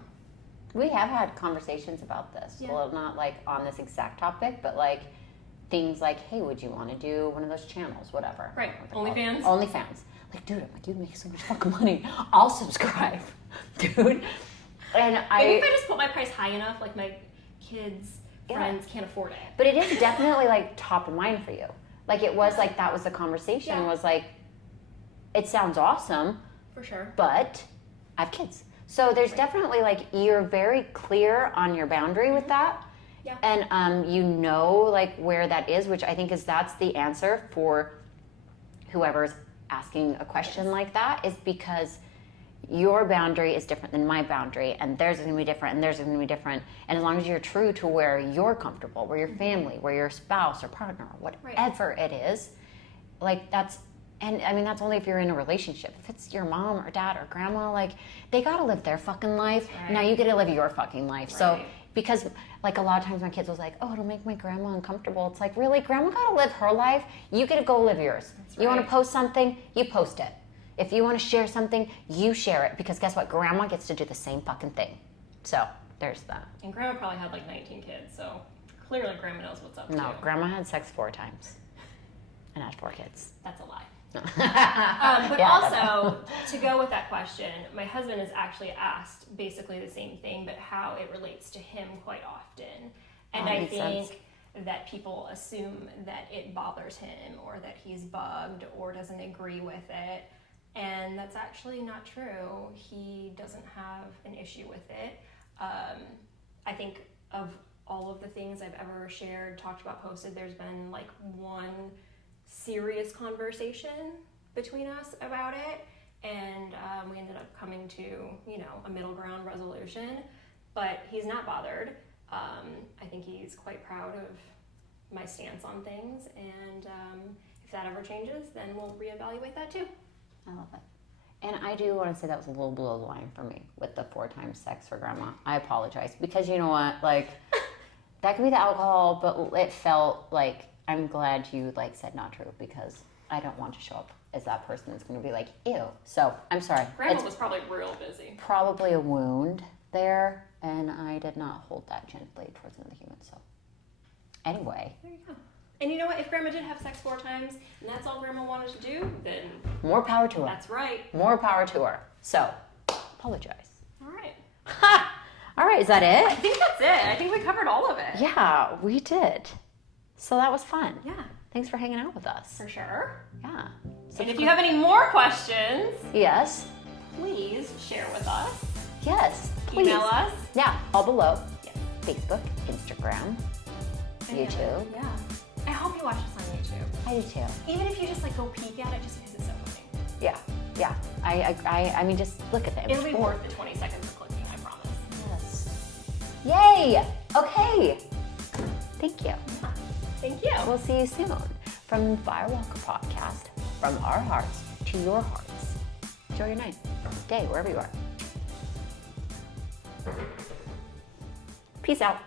We have had conversations about this. Yeah. Well, not like on this exact topic, but like things like, hey, would you want to do one of those channels, whatever. Right. OnlyFans? OnlyFans. Like, dude, I'm like, you'd make so much fucking money. I'll subscribe, dude. And Maybe if I just put my price high enough, like my kids' friends can't afford it. But it is definitely like top of mind for you. Like it was like that was the conversation was like, it sounds awesome. For sure. But I have kids. So there's definitely like, you're very clear on your boundary with that. Yeah. And you know like where that is, which I think that's the answer for whoever's asking a question like that, is because your boundary is different than my boundary, and theirs is going to be different, and theirs is going to be different. And as long as you're true to where you're comfortable, where your family, where your spouse or partner, or whatever it is, like that's, and I mean, that's only if you're in a relationship. If it's your mom or dad or grandma, like they got to live their fucking life. Right. Now you get to live your fucking life. Right. So, because like a lot of times my kids was like, oh, it'll make my grandma uncomfortable. It's like, really? Grandma got to live her life. You get to go live yours. You want to post something, you post it. If you want to share something, you share it, because guess what? Grandma gets to do the same fucking thing. So there's that. And Grandma probably had like 19 kids, so clearly Grandma knows what's up. No, Grandma had sex 4 times and had 4 kids. That's a lie. But also, to go with that question, my husband has actually asked basically the same thing, but how it relates to him quite often. And I think that people assume that it bothers him, or that he's bugged, or doesn't agree with it. And that's actually not true. He doesn't have an issue with it. I think of all of the things I've ever shared, talked about, posted, there's been like one serious conversation between us about it. And we ended up coming to, a middle ground resolution. But he's not bothered. I think he's quite proud of my stance on things. And if that ever changes, then we'll reevaluate that too. I love it. And I do want to say that was a little below the line for me with the 4 times sex for grandma. I apologize, because you know what, like that could be the alcohol, but it felt like, I'm glad you like said not true, because I don't want to show up as that person that's going to be like, ew. So I'm sorry. Grandma was probably real busy. Probably a wound there, and I did not hold that gently towards another human. So anyway. There you go. And you know what? If Grandma did have sex 4 times, and that's all Grandma wanted to do, then more power to her. That's right. More power to her. So, apologize. All right. All right, is that it? I think that's it. I think we covered all of it. Yeah, we did. So that was fun. Yeah. Thanks for hanging out with us. For sure. Yeah. And if you have any more questions, yes, please share with us. Yes, please. Email us. Yeah, all below. Yes. Facebook, Instagram, YouTube. Yeah. I hope you watch us on YouTube. I do too. Even if you just like go peek at it, just because it's so funny. Yeah, yeah. I mean, just look at them. It'll be worth the 20 seconds of clicking, I promise. Yes. Yay! Okay. Thank you. Yeah. Thank you. We'll see you soon from FireWalker Podcast, from our hearts to your hearts. Enjoy your night, day, wherever you are. Peace out.